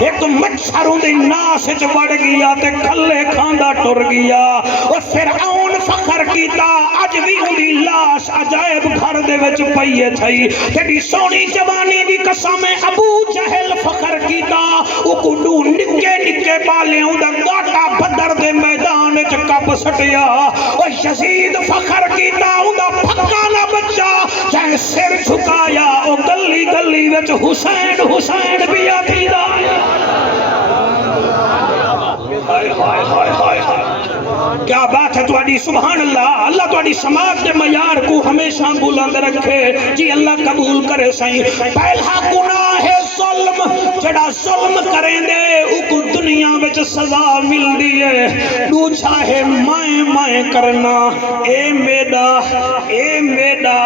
ایک مچھر اندی ناس وچ وڑ گیا تے کھلے کھاندا ٹر گیا اور فرعون فخر کیتا اج بھی اندی لاش عجائب گھر دے وچ پئی تھئی تیری سونی جوانی دی قسم ابو جہل فخر کیتا او کڈو نکے نکے بالیاں دا گاٹا بدر دے میدان وچ کپ سٹیا او یزید فخر کیتا اوندا پھکا نہ بچا جے سر جھکایا او گلی گلی وچ حسین حسین بھی آتیدا ہائے ہائے ہائے ہائے کیا بات ہے تواڈی سبحان اللہ اللہ تواڈی سماعت دے معیار کو ہمیشہ بلند رکھے جی اللہ قبول کرے سائیں پہلا گناہ ہے ظلم جڑا ظلم کریں دے او کو دنیا وچ سزا مل دی ہے دوجا ہے میں کرنا اے میڈا اے میڈا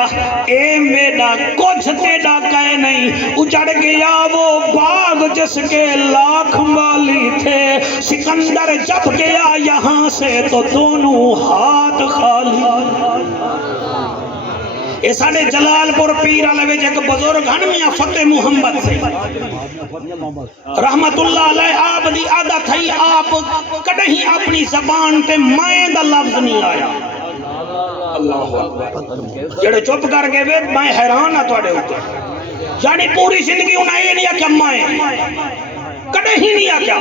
اے میڈا کچھ تیڈا کہے نہیں اجڑ گیا وہ باغ جس کے لاکھ مالی تھے سکندر جب گیا یہاں سے تو دونوں ہاتھ خالی اے ساڑے جلال پور پیر علیہ ایک بزرگ ہن میاں فتح محمد سے رحمت اللہ علیہ آپ دی عادت تھی آپ کدیں اپنی زبان تے میں دا لفظ نہیں آیا اللہ اکبر جڑے چپ کر گئے وے میں حیران ہاں تواڈے اوپر یعنی پوری زندگی انہاں یہ نہیں آکھیا میں کدیں ہی نہیں آکھیا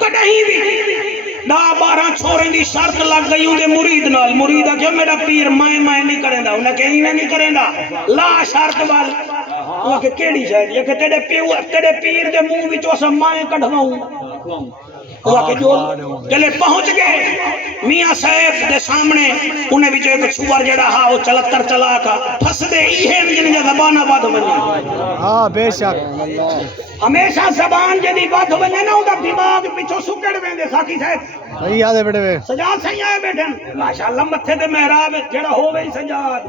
کدیں بھی 10-12 چھوڑیں دی شرط لگ گئی ہوں دے مرید نال مرید آکھیا میرا پیر میں نہیں کریں دا انہیں کہیں نہیں کریں دا لا شرط وال وہ کہ کیڑی شاید یہ کہ تیرے پیر دے منہ وچوں اساں میں کڈھواؤں وہ کہ جو چلے پہنچ گئے میاں صاحب دے سامنے انہیں وچوں ایک چھوار جڑا ہا وہ چلتر چلا کا پھس دے ایہے جن جا زبانہ بات بنی ہاں بے شک ہمیشہ زبان جدی بات بنے نا اوندا دماغ پیچھے سکڑ ویندے ساکی صاحب صحیح آدے بیٹے وے سجاد صحیح آئے بیٹھن ماشاءاللہ متھے تے محراب جڑا ہووے ہی سجاد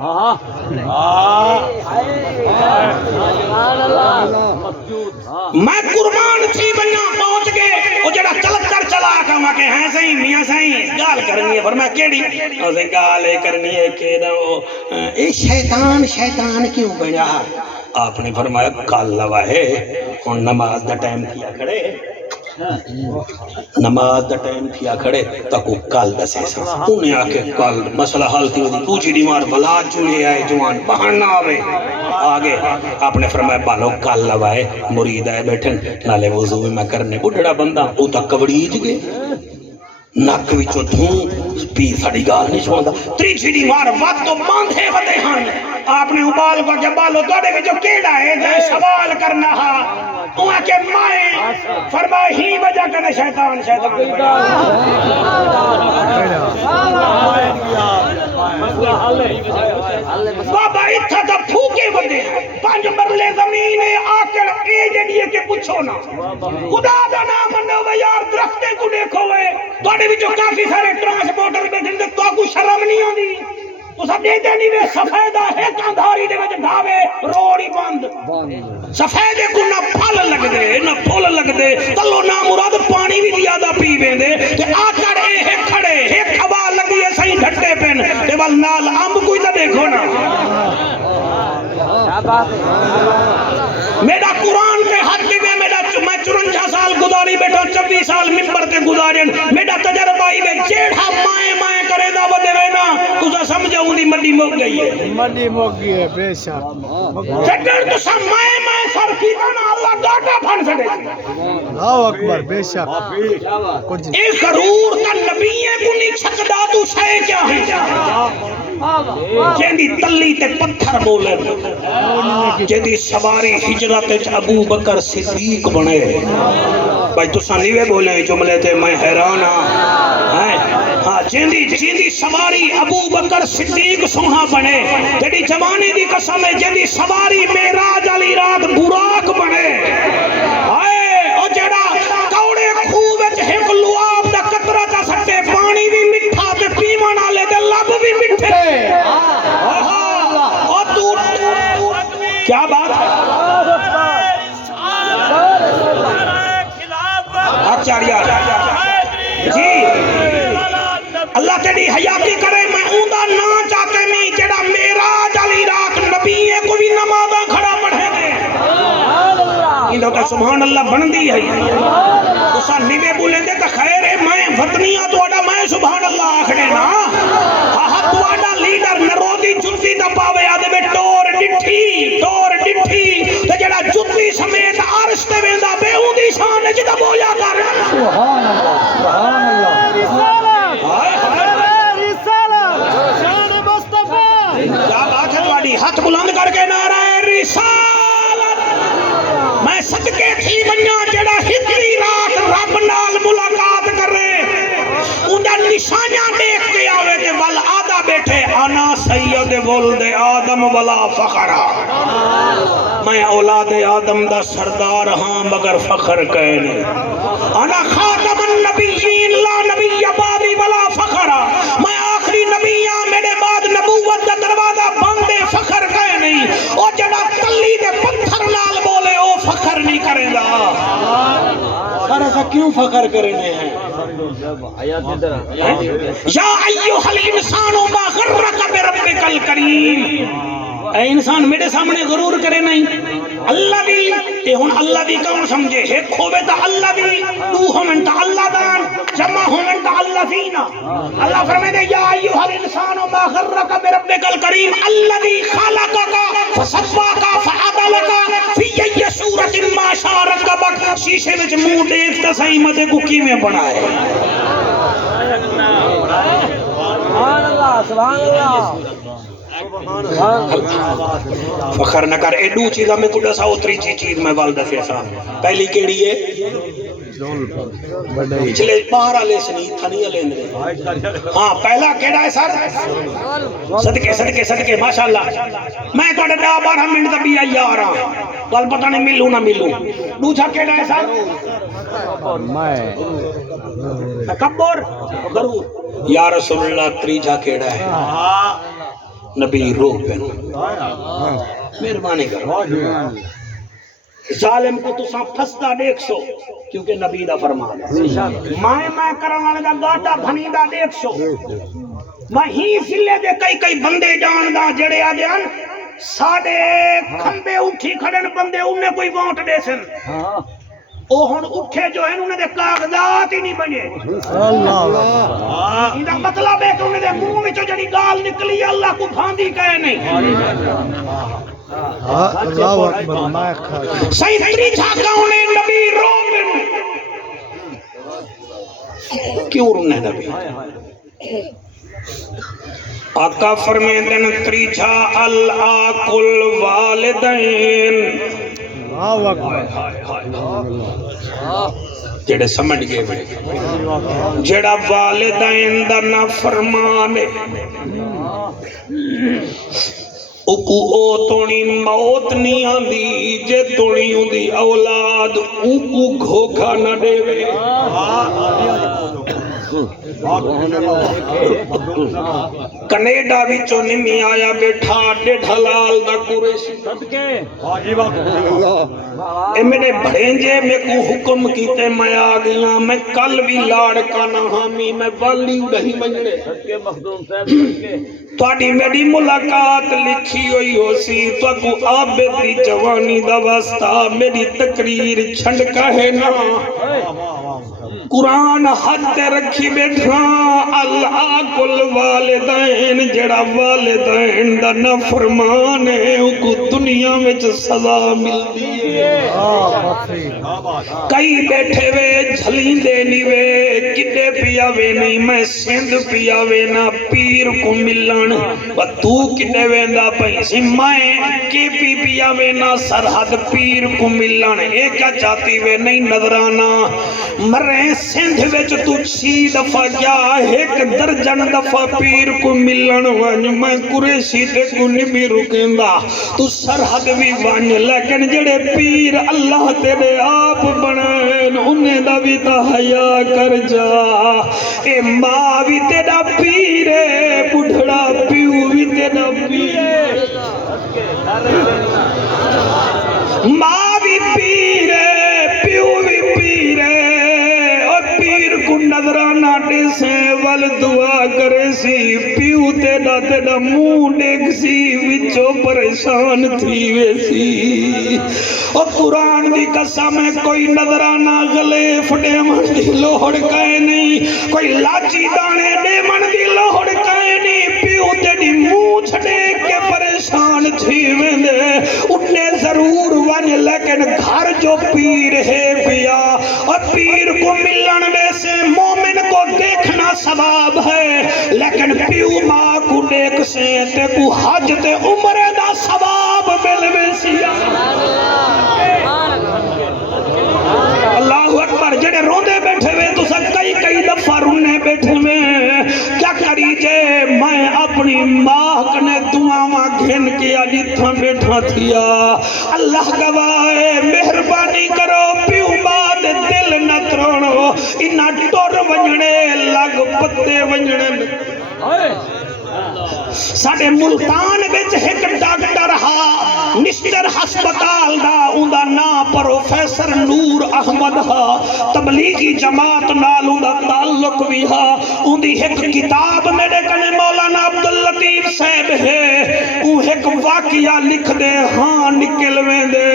میں قربان تھی بننا پہنچ گئے وہ جڑا چلتر چلا کا میں کہ ہیں صحیح میاں صحیح گال کرنی ہے فرمایا کیڑی اسے گال کرنی ہے کہ اے شیطان کیوں بنیا آپ نے فرمایا کال لوا ہے اور نماز دا ٹائم کیا کھڑے نماز دا ٹائم کیا کھڑے تاکو کال دسے سا انہیں آکے کال مسئلہ حال تھی وہ پوچھی دیمار بلا چولے آئے جوان بہن نہ آوے آگے آپ نے فرمایا بالو کال لوائے مرید آئے بیٹھن نالے وضو میں کرنے بڑھڑا بندہ او تا کبڑیج گئے ناک وچو دھوں پی ساڑی گال نہیں چھوڑا تریچی دیمار وقت تو باندھے ودے ہن آپ نے ابال کو کہ بالو توڑے وچو کیڑا ہے جائے سوال کرنا ہا اوہ کہ مائیں فرمائے ہی وجہ کرنے شیطان بابا اتھا تا پھوکے بندے پانچ مرلے زمین آکر اے جڑیے کے پچھو نا خدا دا نام منو وے یار درختے کو دیکھو وے توڑے بھی جو کافی سارے ٹرانسپورٹر بیٹھن دے تو کو شرم نہیں ہوں دی تو سب دیتے نہیں وے سفیدہ ہے کاندھاری دے وجہ دھاوے روڑی بند سفیدے کو نہ پھل لگ دے نہ پھول لگ دے تلو نہ مراد پانی بھی زیادہ پی بین دے کہ آکر اے ہے کھڑے ایک ہوا لگی ہے صحیح ڈھٹے پین کہ بل نال امب کوئی تا دیکھو نا میرا قرآن کے حد کے میں 54 سال گزاری بیٹھا 24 سال ممبر کے گزارن میرا تجربہ ہی میں جیڑھا مائیں کرے دا بدے وینا تو سمجھا ہوں دی مڈی موک گئی ہے مڈی موک گئی ہے بے شک جگر تو سب مائیں سر کی دانا اللہ ڈاٹا پھن سڑے اللہ اکبر بے شک ایک غرور کا نبییں کو نہیں چھکدا تو شے کیا ہے جیندی تلی تے پتھر بولے جیندی سواری ہجرت ابو بکر صدیق بنے بھائی تو سانیوے بولے جملے تے میں حیران ہاں جیندی سواری ابو بکر صدیق سونا بنے جیندی جوانی دی قسم ہے جیندی سواری معراج علی رات براق بنے او جڑا کوڑے خوہ وچ ہک لواب دا قطرہ تا سٹے پانی بھی مٹھا تے پیمن والے دے لب بھی مٹھے او تو کیا بات ہے جی اللہ تیری حیاتی کرے میں اوندا نا چاہتے میں جڑا معراج علی رات نبی کو بھی نمازاں کھڑا تے سبحان اللہ بندی ہے تسا نیوے بولیں دے تے خیر ہے میں وطنیاں تواڈا میں سبحان اللہ آکھنے نا ہاں تواڈا لیڈر نرودی جُتی دا پاوے آدے میں ٹور ڈٹھی تے جڑا جُتی سمیت عرش تے ویندا بے اودی شان وچ دا بویا کر سبحان اللہ شان مصطفی کیا بات ہے تواڈی ہاتھ بلند کر کے نعرہ رسالت میں صدقے تھی بنیا جڑا ہجری رات رب نال ملاقات کرے اوندا نشانیاں دیکھ کے آوے تے ول آدھا بیٹھے انا سید ولد آدم ولا فخرا میں اولاد آدم دا سردار ہاں مگر فخر کہنے انا خاتم النبیین لا نبی بعدی ولا فخرا میں آخری نبی ہاں میرے بعد نبوت دا دروازہ بندے فخر کہے نہیں او جڑا تلی دے پتھر نال بولے او فخر نہیں کرے گا سارا سا کیوں فخر کرنے ہیں یا ایوہ الانسان ما غرک بربک الکریم اے انسان میرے سامنے غرور کرے نہیں اللہ بھی اے ہن اللہ بھی کون سمجھے ایک ہوئے تا اللہ بھی دو ہومن تا اللہ دان جمع ہومن تا اللہ فینا اللہ فرمائے دے یا ایوہ الانسان ما غرک بربک الکریم الذی خلقک فسواک فعدلک فی ای صورت ما شاء رکبک شیشے وچ منہ دیکھتا صحیح مدے کو کیویں بنائے سبحان اللہ سبحان اللہ فخر نہ کر ایڈو چیزا میں کڈا سا اتری چیز میں والدہ سے ایسا پہلی کیڑی ہے پچھلے باہر آلے سنی تھنی آلے اندرے ہاں پہلا کیڑا ہے سر صدقے ماشاءاللہ میں تو اڈا 12 منٹ دا بھی آئی آ رہا کل پتہ نہیں ملوں نہ ملوں دوسرا کیڑا ہے سر تکبر غرور یا رسول اللہ تریجا کیڑا ہے نبی روح پہنو مہربانی کرو ظالم کو تو ساں پھستا دیکھ سو کیونکہ نبی دا فرمان میں کرن والے دا گاٹا بھنی دا دیکھ سو میں ہی سلے دے کئی بندے جان دا جڑے آ جان ساڑے کھمبے اٹھی کھڑن بندے انہیں کوئی ووٹ دے سن او ہن اٹھے جو ہیں انہیں دے کاغذات ہی نہیں بنے انہا مطلب ہے کہ انہیں دے منہ میں جو جڑی گال نکلی اللہ کو بھاندی کہے نہیں اللہ اکبر میں صحیح تری چھاکا انہیں نبی روبن کیوں رونے نبی آقا فرمیدن تری چھا الآقل والدین اللہ اکبر جڑے سمجھ گئے بڑے جڑا والدین دا نا فرمانے اکو او تونی موت نہیں آندی جے تونی ہوندی اولاد اکو گھوکھا نہ دے وے کنیڈا بھی چونی میں آیا بیٹھا ڈیڑھ حلال دا قریشی صدقے اے میرے بھڑینجے میں کو حکم کیتے میں آ گیا میں کل بھی لاڑ کا نہ حامی میں والی اڑہی منجڑے صدقے مخدوم صاحب صدقے تواڈی میری ملاقات لکھی ہوئی ہو سی تو کو عابد دی جوانی دا واسطہ میری تقریر چھنڈکا ہے نا قرآن حد رکھی بیٹھا العاقل والدین جڑا والدین دا نافرمان ہے کو دنیا میں سزا ملتی ہے کئی بیٹھے وے جھلیں دے نہیں وے کدے پیا وے نہیں میں سندھ پیا وے نا پیر کو ملن و تو کدے ویندا پیسی میں کے پیا وے نا سرحد پیر کو ملن ایک چاہتی وے نہیں نظرانا مرے سندھ وچ تو 6 دفعہ گیا ایک درجن دفعہ پیر کو ملن ون میں قریشی تے کو نہیں بھی رکیندا تو سرحد بھی ون لیکن جڑے پیر اللہ تیرے آپ بنائیں انہیں دا بھی تا حیا کر جا اے ماں بھی تیرا پیر ہے بڑھڑا پیو بھی تیرا پیر ہے ماں بھی پیر ہے پیو بھی پیر ہے کو نظرانہ دے سے ول دعا کرے سی پیو تیڑا تیڑا منہ دیکھ سی وچو پریشان تھی وے سی او قرآن دی قسم ہے کوئی نظرانہ غلیف ڈیمن دی لوڑ کائے نہیں کوئی لاچی دانے ڈیمن دی لوڑ کائے نہیں پیو تیری منہ چھڑے کے پریشان جھیویں دے اٹھنے ضرور ون لیکن گھر جو پیر ہے پیا اور پیر کو ملن میں سے مومن کو دیکھنا ثواب ہے لیکن پیو ماں کو دیکھ سے تے کو حج تے عمر دا ثواب مل میں سیا اللہ اکبر جڑے روندے بیٹھے ہوئے تو سب کئی دفعہ رونے بیٹھے ہوئے کیا کری جے میں اپنی ماں کنے دعاواں گھن کے جتھاں بیٹھا تھیا اللہ گواہ مہربانی کرو پیو باد دل نہ تروڑو انہاں ٹور ونجنے لگ پتے ونجنے ساڑے ملتان بچ ایک ڈاکٹر ہا نشتر ہسپتال دا اوندا نا پروفیسر نور احمد ہا تبلیغی جماعت نال اوندا تعلق بھی ہا اوندی ایک کتاب میرے کنے مولانا عبداللطیف صاحب ہے او ایک واقعہ لکھ دے ہاں نکلویں دے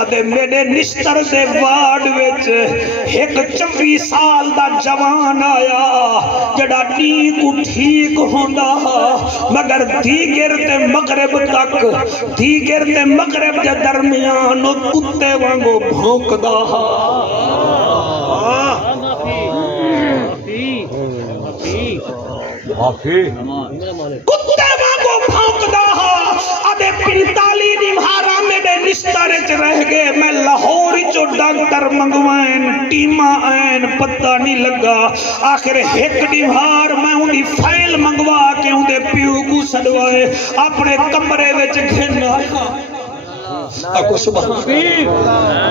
آدھے میرے نشتر دے وارڈ وچ ایک 24 سال دا جوان آیا جڑا ٹھیک ٹھیک ہوندا مگر دیگر تے مغرب تک دیگر تے مغرب دے درمیان کتے وانگو بھونکدا کتے وانگو بھونکدا آدھے 45 نمہارا میرے نشتر چ رہ گئے میں لاہور چو ڈاکٹر منگوائن ٹیمہ آئین پتہ نہیں لگا آخر ایک نمہار میں انہی فائل منگوا کے اندھے پیو کو سڑوائے اپنے کمرے وچ گھننا اکو سبحان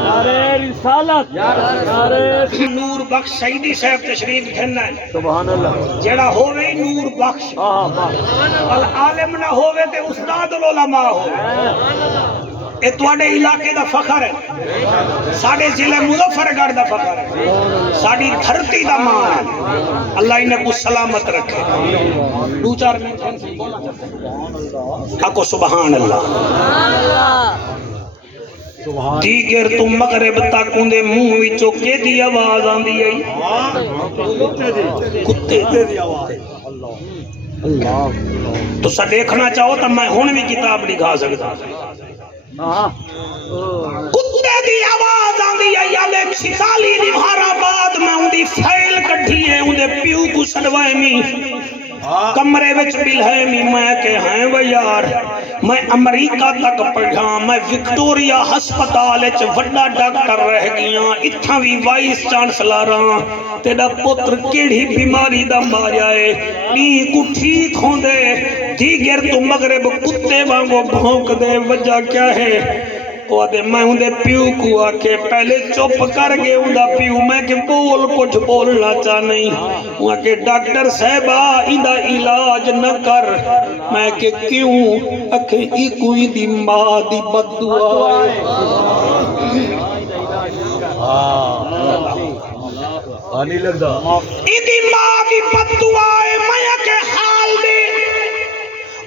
نعرہ رسالت نعرہ نور بخش سیدی صاحب تشریف گھننا ہے سبحان اللہ جڑا ہوئے نور بخش العالم نہ ہوئے تے استاد العلماء ہوئے اے تواڈے علاقے دا فخر ہے ساڑے ضلع مظفر گڑھ دا فخر ہے ساڑی دھرتی دا مان ہے اللہ انہیں کو سلامت رکھے 2-4 منٹ اکو سبحان اللہ دیگر تم مغرب تک اندے منہ وچوں کے دی آواز آندی آئی کتے دی آواز تو سا دیکھنا چاہو تو میں ہون بھی کتاب دکھا سکتا کتے دی آواز آندی آئی آلے 46 نمہارا بعد میں اندی فائل کٹھی ہے اندے پیو کو سڑوائے میں کمرے وچ بلہمی میں کہ ہیں وہ یار میں امریکہ تک پڑھا میں وکٹوریا ہسپتال وچ وڈا ڈاکٹر رہ گیا اتھاں بھی وائس چانسلر ہاں تیرا پتر کیڑی بیماری دا ماریا ہے نی کو ٹھیک ہوندے دیگر تو مغرب کتے وانگو بھونک دے وجہ کیا ہے وہ دے میں اندے پیو کو آکے پہلے چپ کر گئے اندہ پیو میں کہ بول کچھ بولنا چاہ نہیں وہاں کہ ڈاکٹر صاحبہ اندہ علاج نہ کر میں کہ کیوں اکھے ای کوئی دی ماں دی بد دعا آنی لگدا ای دی ماں دی بد دعا ہے میں کہ حال دے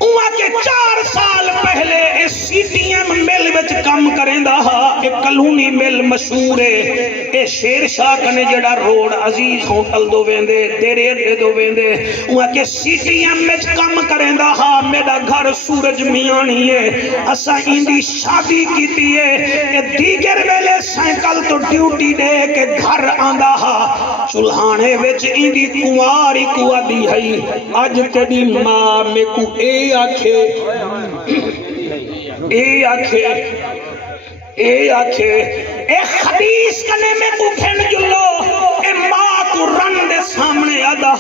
وہاں کے 4 سال پہلے اس سی ٹی ایم مل وچ کم کریں دا ایک کلونی مل مشہور ہے اے شیر شاہ کنے جڑا روڈ عزیز ہوٹل دو ویندے تیرے اڈے دو ویندے وہاں کے سی ٹی ایم وچ کم کریں دا میرا گھر سورج میانی ہے اسا اندی شادی کیتی ہے اے دیگر ویلے سائیکل تو ڈیوٹی دے کے گھر آندا چولہانے وچ اندی کنواری کو دی ہے اج تیری ماں میں کو اے آکھے اے خدیث کنے میں کو گھن جلو اے ماں تو رن دے سامنے آدھا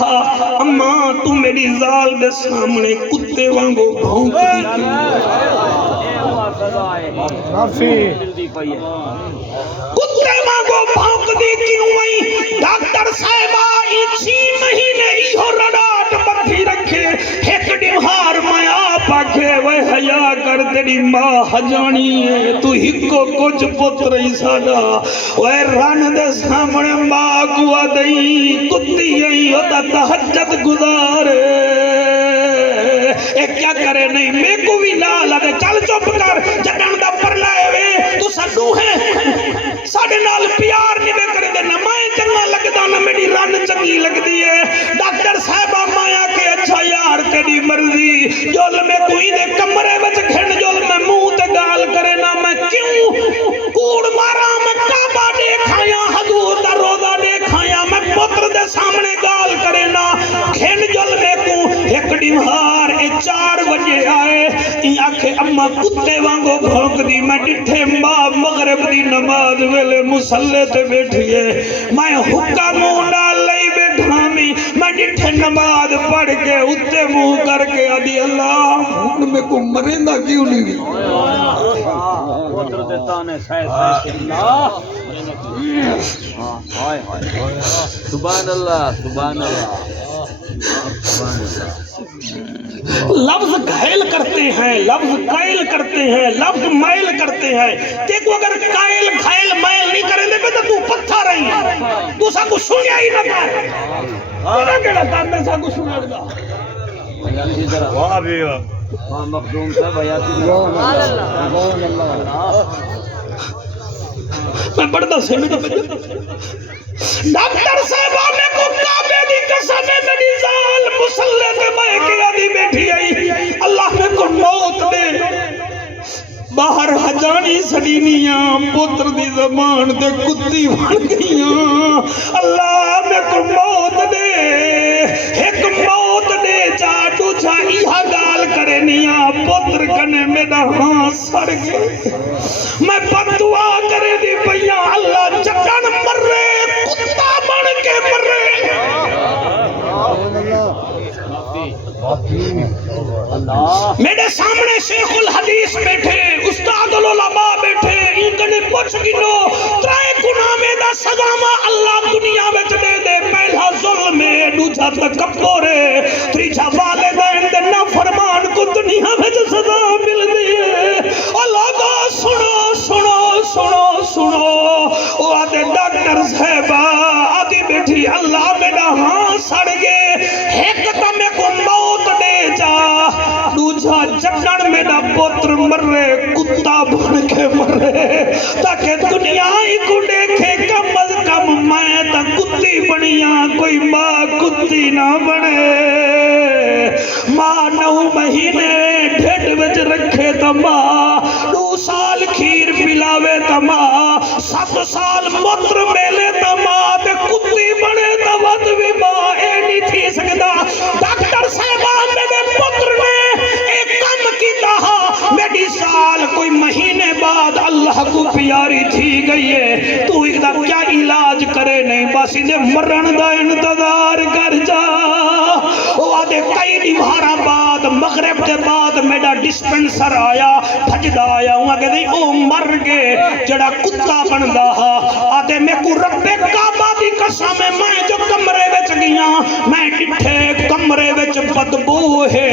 اماں تو میری زال دے سامنے کتے وانگو بھونک دی کتے وانگو بھونک دی کیوں وئی ڈاکٹر صاحبہ 6 مہینے ایہو رڈاٹ بدھی رکھے ایک ڈمہار میں آپ آکھے وہ حیاء کر تیری ماں حجانی ہے تو ہکو کچھ پتر ہی ساڑا وہ رن دے سامنے ماں کو آدھئی کتی ہی ہوتا تحجت گزارے کیا کرے نہیں میں کو بھی نال آدھے چل چپ کر جٹن دا پر لائے وے تو سنو ہے ساڑھے نال پیار نہیں بے کرے دے نہ میں چنگا لگدا نہ میری رن چنگی لگ دیئے ڈاکٹر صاحبہ مایا کے اچھا یار کڑی مرضی جول میں کوئی دے کمرے بچ کھڑ جول میں منہ تے گال کرے نہ میں کیوں کوڑ مارا میں کعبہ دیکھایا حضور دا روزہ دیکھایا میں پتر دے سامنے گال کرے نہ کھڑ جول میں کو ایک ڈمہار 4 بجے آئے یہ آنکھیں اما کتے وانگو بھونک دی میں ڈٹھے ماں مغرب دی نماز ویلے مسلے تے بیٹھئے میں حکا منہ ڈال لئی بیٹھامی میں ڈٹھے نماز پڑھ کے اتے منہ کر کے آدھی اللہ ان میں کو مرندہ کیوں نہیں بھی سبحان اللہ سبحان اللہ لفظ گھائل کرتے ہیں لفظ قائل کرتے ہیں لفظ مائل کرتے ہیں دیکھو اگر قائل گھائل مائل نہیں کریں دے پہ تو پتھا رہی ہے تو سا کو سنیا ہی نہ پائے تیرا کیڑا کام میں سا کو سنیا لگا واہ بھی واہ مخدوم صاحب حیاتی میں پڑھتا سے میں تو ڈاکٹر صاحبہ میں کو کعبے دی قسم ہے میری زال مسلح تے میں کیا دی بیٹھی آئی اللہ میں کو موت دے باہر حجانی سڑینیاں پتر دی زمان تے کتی بن گئیاں اللہ میں کو موت دے ایک موت دے چاٹو چاہی گال کرے نیاں پتر کنے میرا ہاں سڑ گئے میں بدعا کرے دی پہیاں اللہ چکن مر رہے کتا بن کے مر رہے میرے سامنے شیخ الحدیث بیٹھے استاد العلماء بیٹھے انکنے پوچھ گنو ترائے گناہ میں دا سزامہ اللہ دنیا میں دے دے پہلا ظلم ہے دوسرا تکبر ہے تیسرا والدین دے نافرمان کو دنیا میں سزا مل دی ہے اللہ کا سنو سنو سنو سنو وہ آدھے ڈاکٹر صاحبہ آدھی بیٹھی اللہ میرا ہاں سڑ گئے ایک تمہیں کو موت دے جا دوسرا جگڑ میرا پتر مر رہے کتا بن کے مر رہے تاکہ دنیا ہی کو دیکھے کم از کم میں تا کتی بنیاں کوئی ماں کتی نہ بنے ماں 9 مہینے ڈھٹ وچ رکھے تا ماں 2 سال کھیر پلاوے تا ماں 7 سال متر میلے تا ماں تے کتی بنے تا ود بھی ماں اے نہیں تھی سکتا ڈاکٹر صاحبان میرے پتر نے ایک کم کی تہا میری سال کوئی مہینے بعد اللہ کو پیاری تھی گئی ہے تو ایک دا کیا علاج کرے نہیں بس انہیں مرن دا انتظار کر جا وہ آدھے کئی دیوارہ بعد مغرب کے بعد میرا ڈسپنسر آیا بھجدہ آیا ہوں آگے دی او مر گئے جڑا کتا بندہ آدھے میں کو رب کعبہ دی قسم میں جو کمرے وچ گیا میں ڈٹھے کمرے وچ بدبو ہے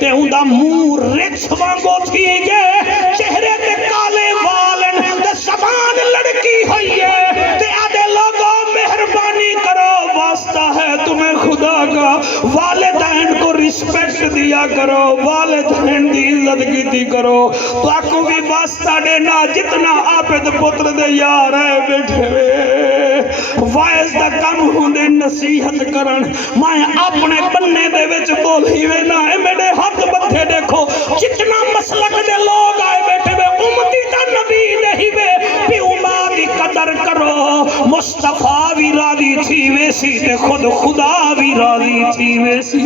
تے ہوں دا مور رچ وانگو تھی گئے چہرے تے کالے والن تے زبان لڑکی ہوئی ہے تے آدھے لوگوں مہربانی کرو واسطہ ہے تمہیں خدا کا والدین کو رسپیکٹ دیا کرو والدین دی عزت کی کرو تو آکو بھی واسطہ دینا جتنا آپد پتر دے یار ہے بیٹھے وائز دا کم ہوں دے نصیحت کرن میں اپنے بننے دے وچ بولی وے نہ ہے میرے ہاتھ بتھے دیکھو جتنا مسلک دے لوگ آئے بیٹھے وے امتی تا نبی نہیں وے بھی امہ دی قدر کرو مصطفیٰ بھی راضی تھی ویسی تے خود خدا بھی راضی تھی ویسی